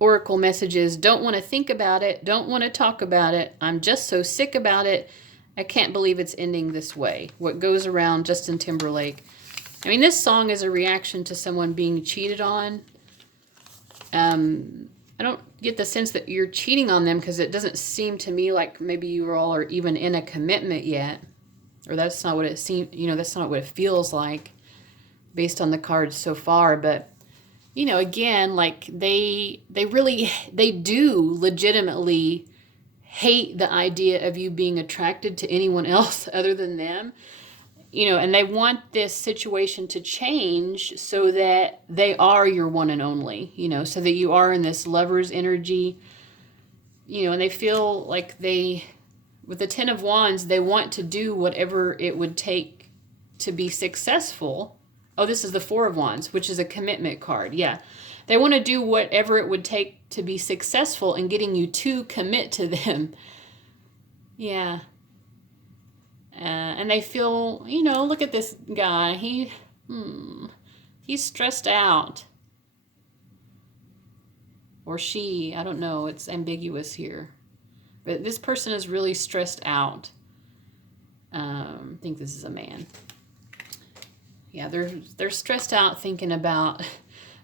oracle messages, don't want to think about it, don't want to talk about it, I'm just so sick about it, I can't believe it's ending this way. What goes around, Justin Timberlake. I mean, this song is a reaction to someone being cheated on. I don't get the sense that you're cheating on them because it doesn't seem to me like maybe you all are even in a commitment yet. Or that's not what it seems, that's not what it feels like based on the cards so far. But again, like they do legitimately hate the idea of you being attracted to anyone else other than them, and they want this situation to change so that they are your one and only, so that you are in this lover's energy, and they feel like with the 10 of Wands, they want to do whatever it would take to be successful. Oh, this is the 4 of Wands, which is a commitment card. Yeah. They want to do whatever it would take to be successful in getting you to commit to them. Yeah. And they feel, look at this guy. He's stressed out. Or she, I don't know. It's ambiguous here. But this person is really stressed out. I think this is a man. Yeah, they're stressed out thinking about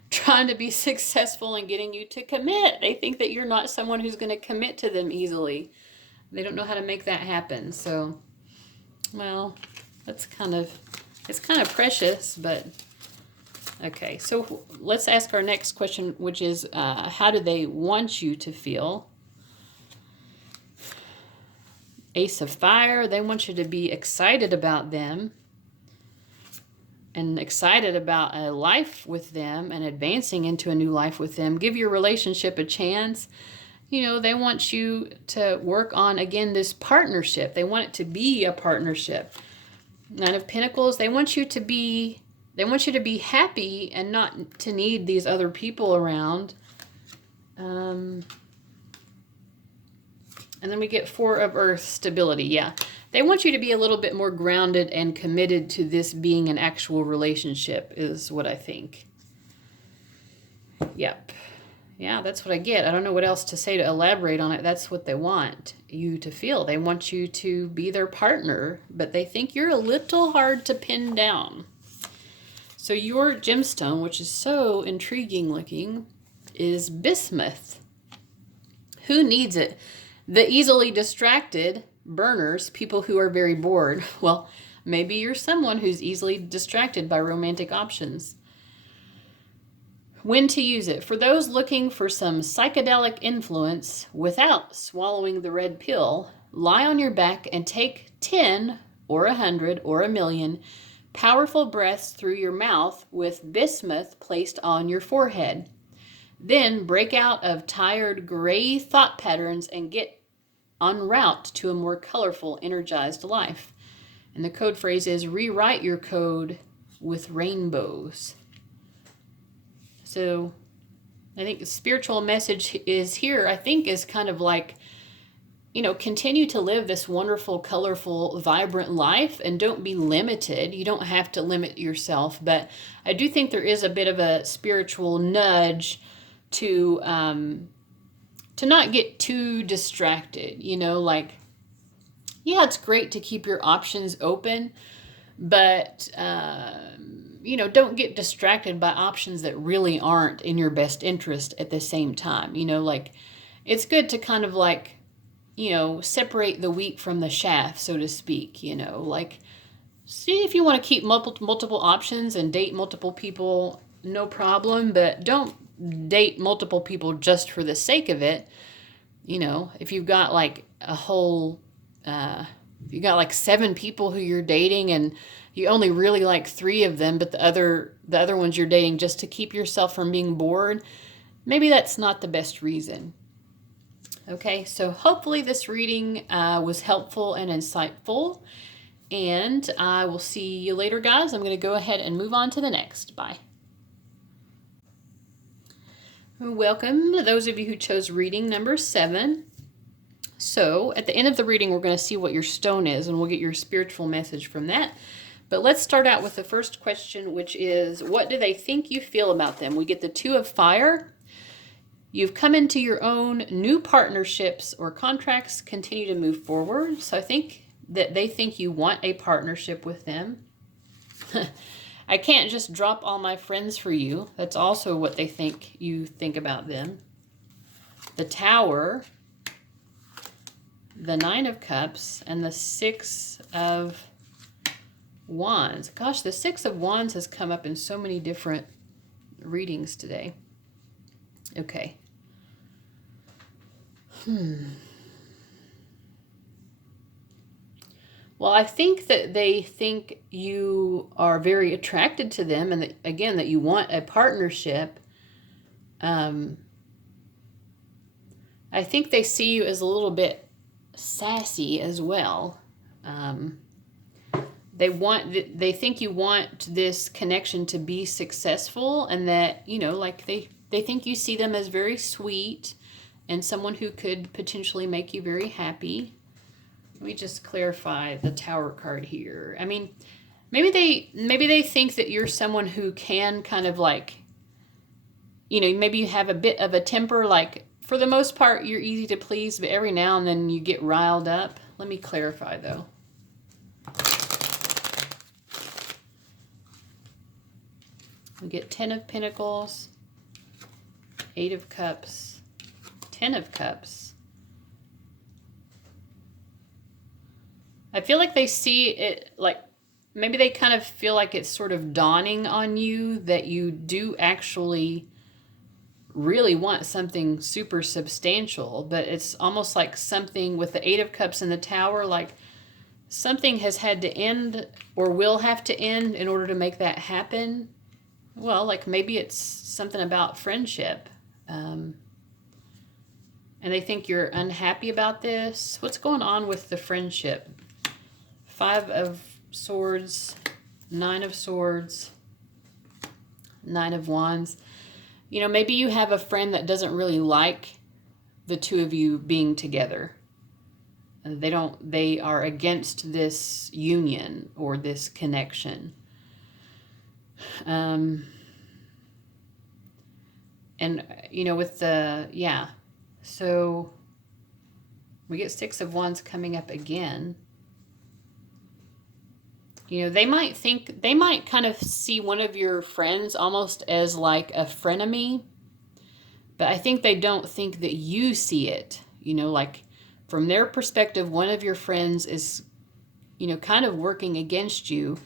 trying to be successful and getting you to commit. They think that you're not someone who's going to commit to them easily. They don't know how to make that happen. So, well, it's kind of precious, but Okay, so let's ask our next question, which is, how do they want you to feel? Ace of Fire, they want you to be excited about them and excited about a life with them and advancing into a new life with them. Give your relationship a chance. You know, they want you to work on, again, this partnership. They want it to be a partnership. Nine of Pentacles, they want you to be happy and not to need these other people around. And then we get Four of Earth, stability. Yeah. They want you to be a little bit more grounded and committed to this being an actual relationship is what I think. Yep. Yeah, that's what I get. I don't know what else to say to elaborate on it. That's what they want you to feel. They want you to be their partner, but they think you're a little hard to pin down. So your gemstone, which is so intriguing looking, is bismuth. Who needs it? The easily distracted burners, people who are very bored. Well, maybe you're someone who's easily distracted by romantic options. When to use it. For those looking for some psychedelic influence without swallowing the red pill, lie on your back and take 10 or 100 or 1,000,000 powerful breaths through your mouth with bismuth placed on your forehead. Then break out of tired gray thought patterns and get en route to a more colorful, energized life. And the code phrase is rewrite your code with rainbows. So I think the spiritual message is here, I think, is kind of like, you know, continue to live this wonderful, colorful, vibrant life and don't be limited. You don't have to limit yourself. But I do think there is a bit of a spiritual nudge to not get too distracted. You know, like, yeah, it's great to keep your options open, but you know, don't get distracted by options that really aren't in your best interest at the same time. You know, like, it's good to kind of like, you know, separate the wheat from the chaff, so to speak. You know, like, see if you want to keep multiple options and date multiple people, no problem, but don't date multiple people just for the sake of it. You know, if you've got like a whole, you got like 7 people who you're dating and you only really like 3 of them, but the other ones you're dating just to keep yourself from being bored, maybe that's not the best reason. Okay, so hopefully this reading was helpful and insightful, and I will see you later, guys. I'm going to go ahead and move on to the next. Bye. Welcome to those of you who chose reading number 7. So at the end of the reading, we're going to see what your stone is, and we'll get your spiritual message from that. But let's start out with the first question, which is, what do they think you feel about them? We get the 2 of Fire. You've come into your own new partnerships or contracts, continue to move forward. So I think that they think you want a partnership with them. I can't just drop all my friends for you. That's also what they think you think about them. The Tower, the 9 of Cups, and the 6 of Wands. Gosh, the 6 of Wands has come up in so many different readings today. Okay. Well, I think that they think you are very attracted to them, and that, again, that you want a partnership. I think they see you as a little bit sassy as well. They think you want this connection to be successful, and that, you know, like they think you see them as very sweet and someone who could potentially make you very happy. Let me just clarify the Tower card here. I mean, maybe they think that you're someone who can kind of like, you know, maybe you have a bit of a temper, like for the most part you're easy to please, but every now and then you get riled up. Let me clarify though. We get 10 of Pentacles, 8 of Cups, 10 of Cups. I feel like they see it like maybe they kind of feel like it's sort of dawning on you that you do actually really want something super substantial, but it's almost like something with the Eight of Cups and the Tower, like something has had to end or will have to end in order to make that happen. Well, like maybe it's something about friendship. And they think you're unhappy about this. What's going on with the friendship? Five of Swords, Nine of Swords, Nine of Wands. You know, maybe you have a friend that doesn't really like the two of you being together. They are against this union or this connection. And, you know, with the, yeah. So we get Six of Wands coming up again. You know, they might kind of see one of your friends almost as like a frenemy, but I think they don't think that you see it. You know, like from their perspective, one of your friends is, you know, kind of working against you.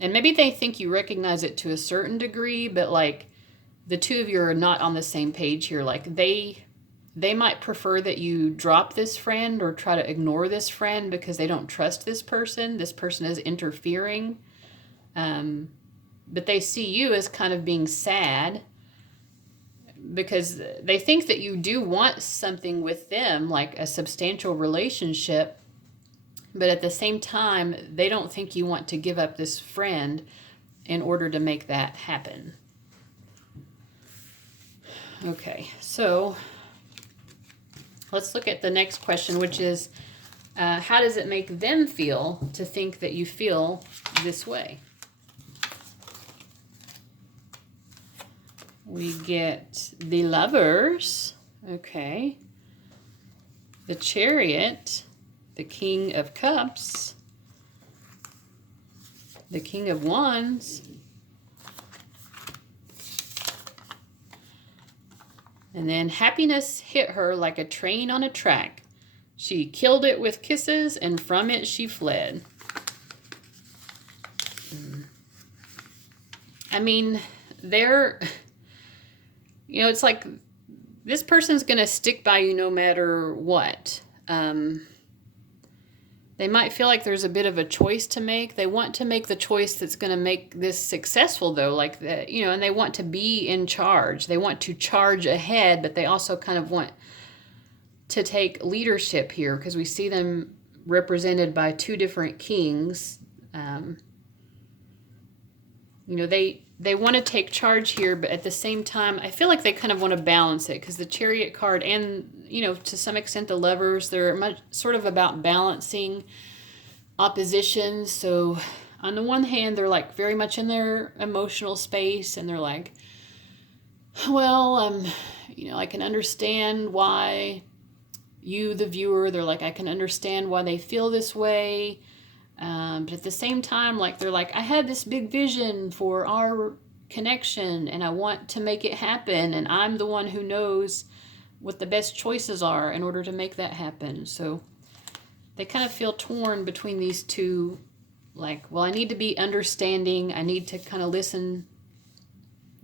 And maybe they think you recognize it to a certain degree, but like the two of you are not on the same page here. Like they might prefer that you drop this friend or try to ignore this friend because they don't trust this person. This person is interfering. But they see you as kind of being sad because they think that you do want something with them, like a substantial relationship. But at the same time, they don't think you want to give up this friend in order to make that happen. Okay, so let's look at the next question, which is, how does it make them feel to think that you feel this way? We get the Lovers, okay, the Chariot, the King of Cups, the King of Wands, and then happiness hit her like a train on a track. She killed it with kisses, and from it she fled. I mean, they're, you know, it's like this person's going to stick by you no matter what. They might feel like there's a bit of a choice to make. They want to make the choice that's going to make this successful, though, like that, you know, and they want to be in charge. They want to charge ahead, but they also kind of want to take leadership here because we see them represented by two different kings. You know, they want to take charge here, but at the same time, I feel like they kind of want to balance it because the Chariot card and, you know, to some extent the Lovers, they're much sort of about balancing oppositions. So on the one hand, they're like very much in their emotional space and they're like, well, you know, I can understand why you, the viewer, they're like, I can understand why they feel this way. But at the same time, like they're like, I had this big vision for our connection and I want to make it happen. And I'm the one who knows what the best choices are in order to make that happen. So they kind of feel torn between these two, like, well, I need to be understanding. I need to kind of listen.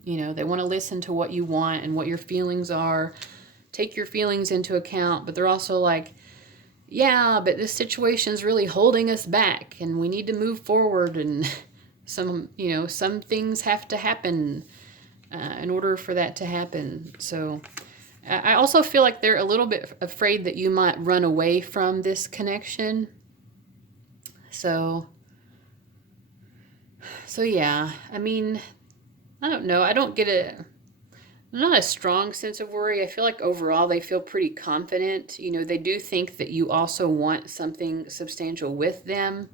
You know, they want to listen to what you want and what your feelings are. Take your feelings into account. But they're also like, yeah, but this situation is really holding us back and we need to move forward and some things have to happen in order for that to happen. So I also feel like they're a little bit afraid that you might run away from this connection. So yeah, I mean, I don't know. I don't get not a strong sense of worry. I feel like overall they feel pretty confident. You know, they do think that you also want something substantial with them.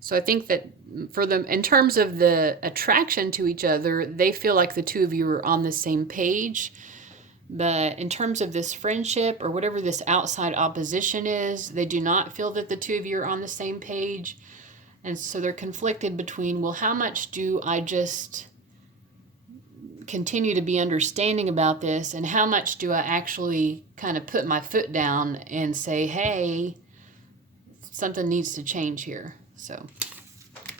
So I think that for them, in terms of the attraction to each other, they feel like the two of you are on the same page. But in terms of this friendship or whatever this outside opposition is, they do not feel that the two of you are on the same page. And so they're conflicted between, well, how much do I just continue to be understanding about this and how much do I actually kind of put my foot down and say, hey, something needs to change here. So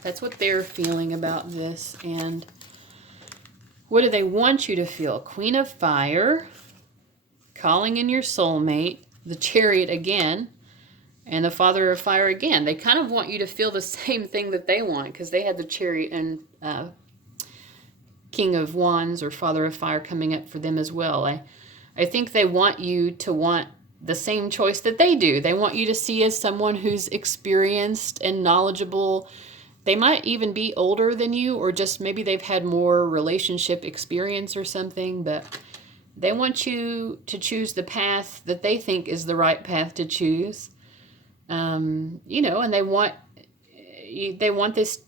That's what they're feeling about this. And what do they want you to feel? Queen of Fire, calling in your soulmate, the Chariot again, and the Father of Fire again. They kind of want you to feel the same thing that they want, because they had the Chariot and King of Wands or Father of Fire coming up for them as well. I think they want you to want the same choice that they do. They want you to see as someone who's experienced and knowledgeable. They might even be older than you, or just maybe they've had more relationship experience or something, but they want you to choose the path that they think is the right path to choose. You know, and they want this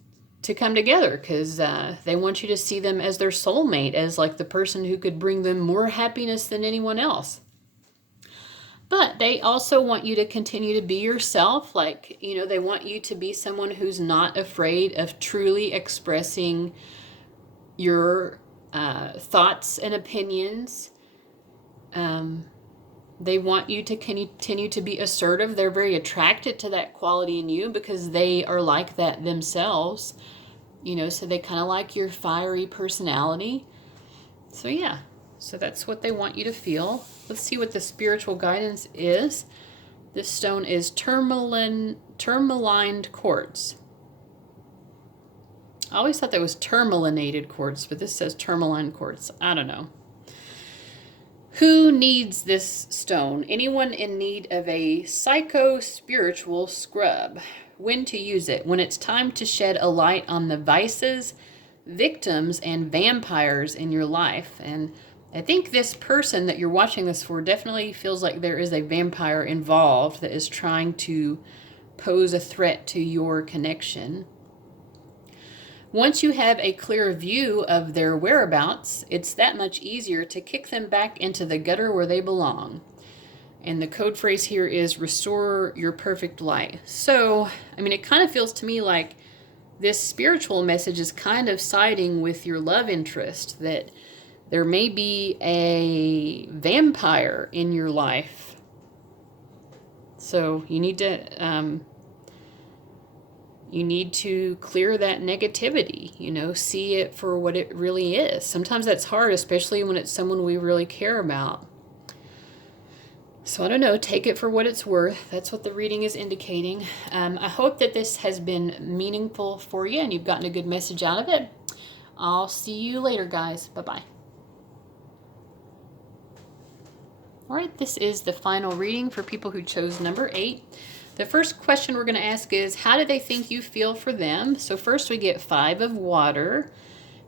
to come together, because they want you to see them as their soulmate, as like the person who could bring them more happiness than anyone else. But they also want you to continue to be yourself. Like, you know, they want you to be someone who's not afraid of truly expressing your thoughts and opinions. They want you to continue to be assertive. They're very attracted to that quality in you because they are like that themselves. You know, so they kind of like your fiery personality. So yeah, so that's what they want you to feel. Let's see what the spiritual guidance is. This stone is tourmaline quartz. I always thought that was tourmalinated quartz, but this says tourmaline quartz. I don't know. Who needs this stone? Anyone in need of a psycho-spiritual scrub. When to use it? When it's time to shed a light on the vices, victims, and vampires in your life. And I think this person that you're watching this for definitely feels like there is a vampire involved that is trying to pose a threat to your connection. Once you have a clear view of their whereabouts, it's that much easier to kick them back into the gutter where they belong. And the code phrase here is restore your perfect light. So, I mean, it kind of feels to me like this spiritual message is kind of siding with your love interest, that there may be a vampire in your life. So you need to clear that negativity, you know, see it for what it really is. Sometimes that's hard, especially when it's someone we really care about. So I don't know, take it for what it's worth. That's what the reading is indicating. I hope that this has been meaningful for you and you've gotten a good message out of it. I'll see you later, guys. Bye-bye. All right, this is the final reading for people who chose number 8. The first question we're going to ask is, how do they think you feel for them? So first we get 5 of water.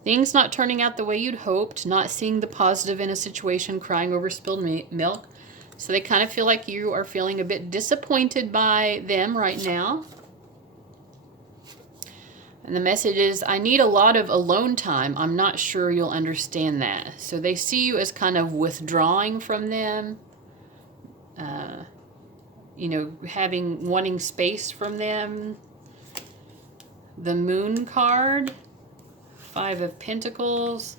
Things not turning out the way you'd hoped, not seeing the positive in a situation, crying over spilled milk. So they kind of feel like you are feeling a bit disappointed by them right now. And the message is, I need a lot of alone time. I'm not sure you'll understand that. So they see you as kind of withdrawing from them. You know, wanting space from them. The Moon card. 5 of Pentacles.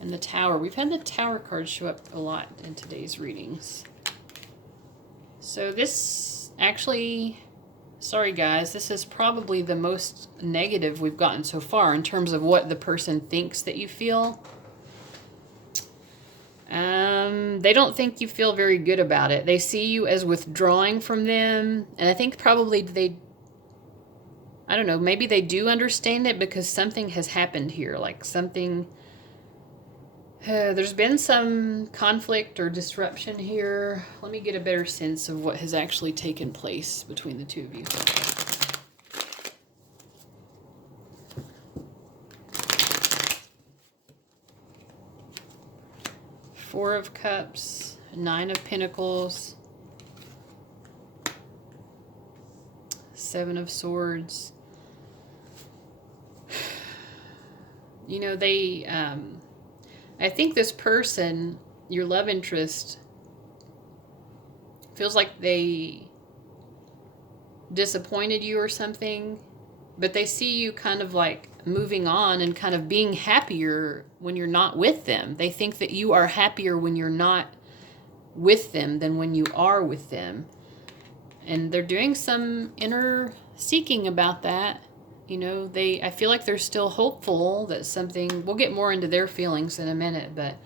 And the Tower. We've had the Tower card show up a lot in today's readings. So this actually, sorry guys, this is probably the most negative we've gotten so far in terms of what the person thinks that you feel. They don't think you feel very good about it. They see you as withdrawing from them. And I think probably I don't know, maybe they do understand it because something has happened here. Like something, there's been some conflict or disruption here. Let me get a better sense of what has actually taken place between the two of you. 4 of Cups, 9 of Pentacles, 7 of Swords. You know, I think this person, your love interest, feels like they disappointed you or something, but they see you kind of like moving on and kind of being happier when you're not with them. They think that you are happier when you're not with them than when you are with them. And they're doing some inner seeking about that. You know, I feel like they're still hopeful that something, we'll get more into their feelings in a minute, but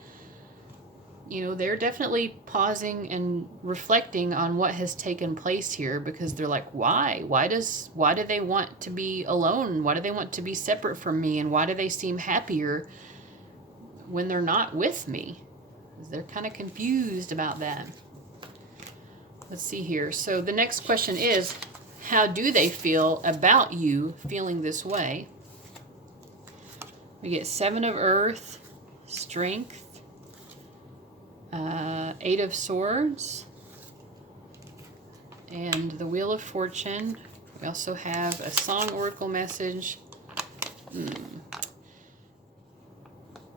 you know, they're definitely pausing and reflecting on what has taken place here, because they're like, why? Why do they want to be alone? Why do they want to be separate from me? And why do they seem happier when they're not with me? They're kind of confused about that. Let's see here. So the next question is, how do they feel about you feeling this way? We get 7 of Earth, Strength, 8 of Swords, and the Wheel of Fortune. We also have a Song Oracle message.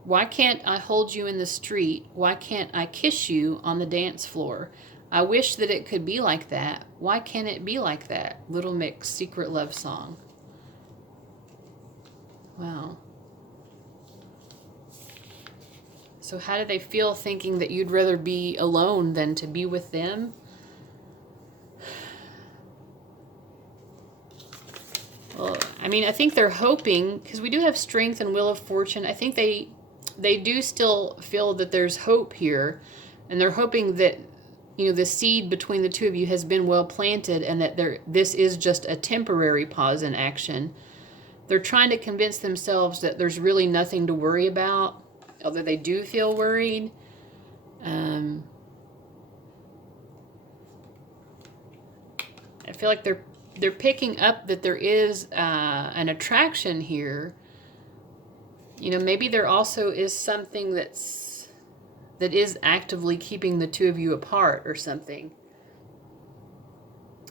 Why can't I hold you in the street? Why can't I kiss you on the dance floor? I wish that it could be like that. Why can't it be like that? Little Mix Secret Love Song. Wow. So how do they feel thinking that you'd rather be alone than to be with them? Well, I mean, I think they're hoping, because we do have Strength and Wheel of Fortune. I think they do still feel that there's hope here, and they're hoping that, you know, the seed between the two of you has been well planted, and that this is just a temporary pause in action. They're trying to convince themselves that there's really nothing to worry about, although they do feel worried. I feel like they're picking up that there is an attraction here. You know, maybe there also is something that is actively keeping the two of you apart or something.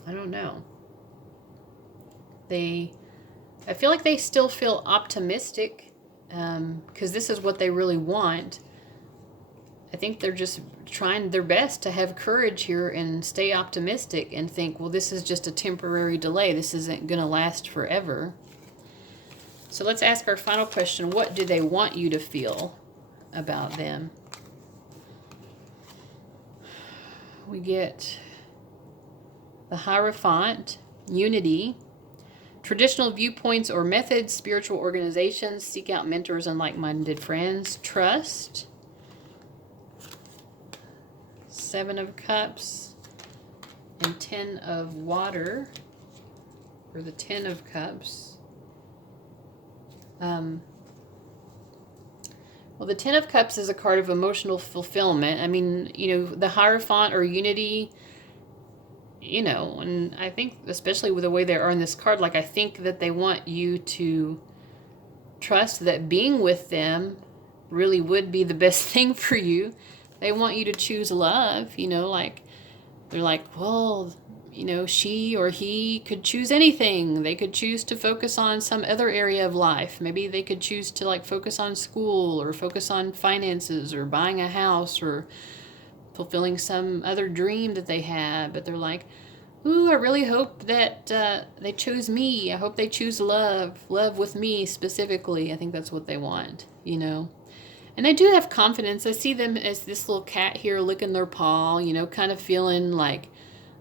I don't know. I feel like they still feel optimistic, because this is what they really want. I think they're just trying their best to have courage here and stay optimistic and think, well, this is just a temporary delay. This isn't going to last forever. So let's ask our final question. What do they want you to feel about them? We get the Hierophant, Unity, traditional viewpoints or methods, spiritual organizations, seek out mentors and like-minded friends, trust, 7 of Cups, and 10 of Water, or the 10 of Cups. Well, the 10 of Cups is a card of emotional fulfillment. I mean, you know, the Hierophant or Unity, you know, and I think especially with the way they are in this card, like I think that they want you to trust that being with them really would be the best thing for you. They want you to choose love, you know, like they're like, well, you know, she or he could choose anything. They could choose to focus on some other area of life. Maybe they could choose to like focus on school or focus on finances or buying a house or fulfilling some other dream that they had. But they're like, ooh, I really hope that they choose me. I hope they choose love with me specifically. I think that's what they want, you know. And they do have confidence. I see them as this little cat here licking their paw, you know, kind of feeling like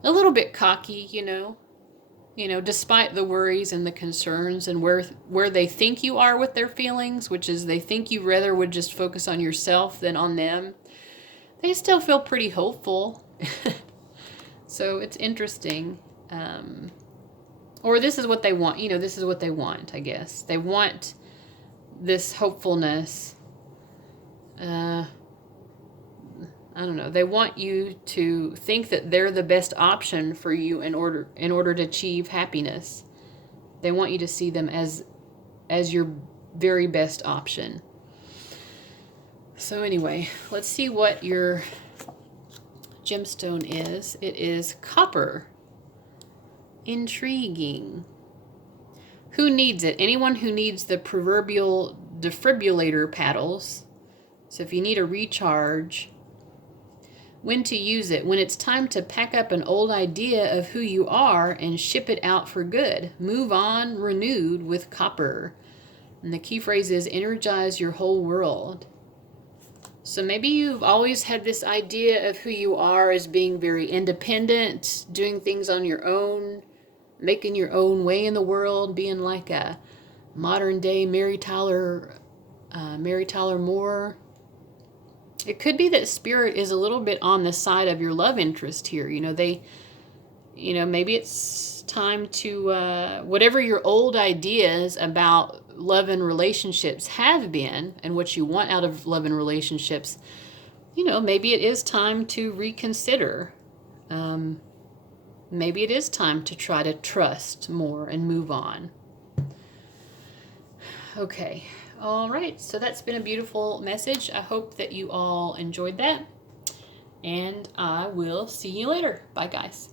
a little bit cocky, you know, despite the worries and the concerns and where they think you are with their feelings, which is they think you rather would just focus on yourself than on them. They still feel pretty hopeful. So it's interesting. Or this is what they want, you know, this is what they want, I guess. They want this hopefulness. I don't know. They want you to think that they're the best option for you in order to achieve happiness. They want you to see them as your very best option. So anyway, let's see what your gemstone is. It is copper. Intriguing. Who needs it? Anyone who needs the proverbial defibrillator paddles. So if you need a recharge, when to use it. When it's time to pack up an old idea of who you are and ship it out for good. Move on, renewed with copper. And the key phrase is energize your whole world. So maybe you've always had this idea of who you are as being very independent, doing things on your own, making your own way in the world, being like a modern day Mary Tyler Moore. It could be that Spirit is a little bit on the side of your love interest here. Maybe it's time to, whatever your old ideas about love and relationships have been and what you want out of love and relationships, maybe it is time to reconsider. Maybe it is time to try to trust more and move on. Okay. All right. So that's been a beautiful message. I hope that you all enjoyed that. And I will see you later. Bye, guys.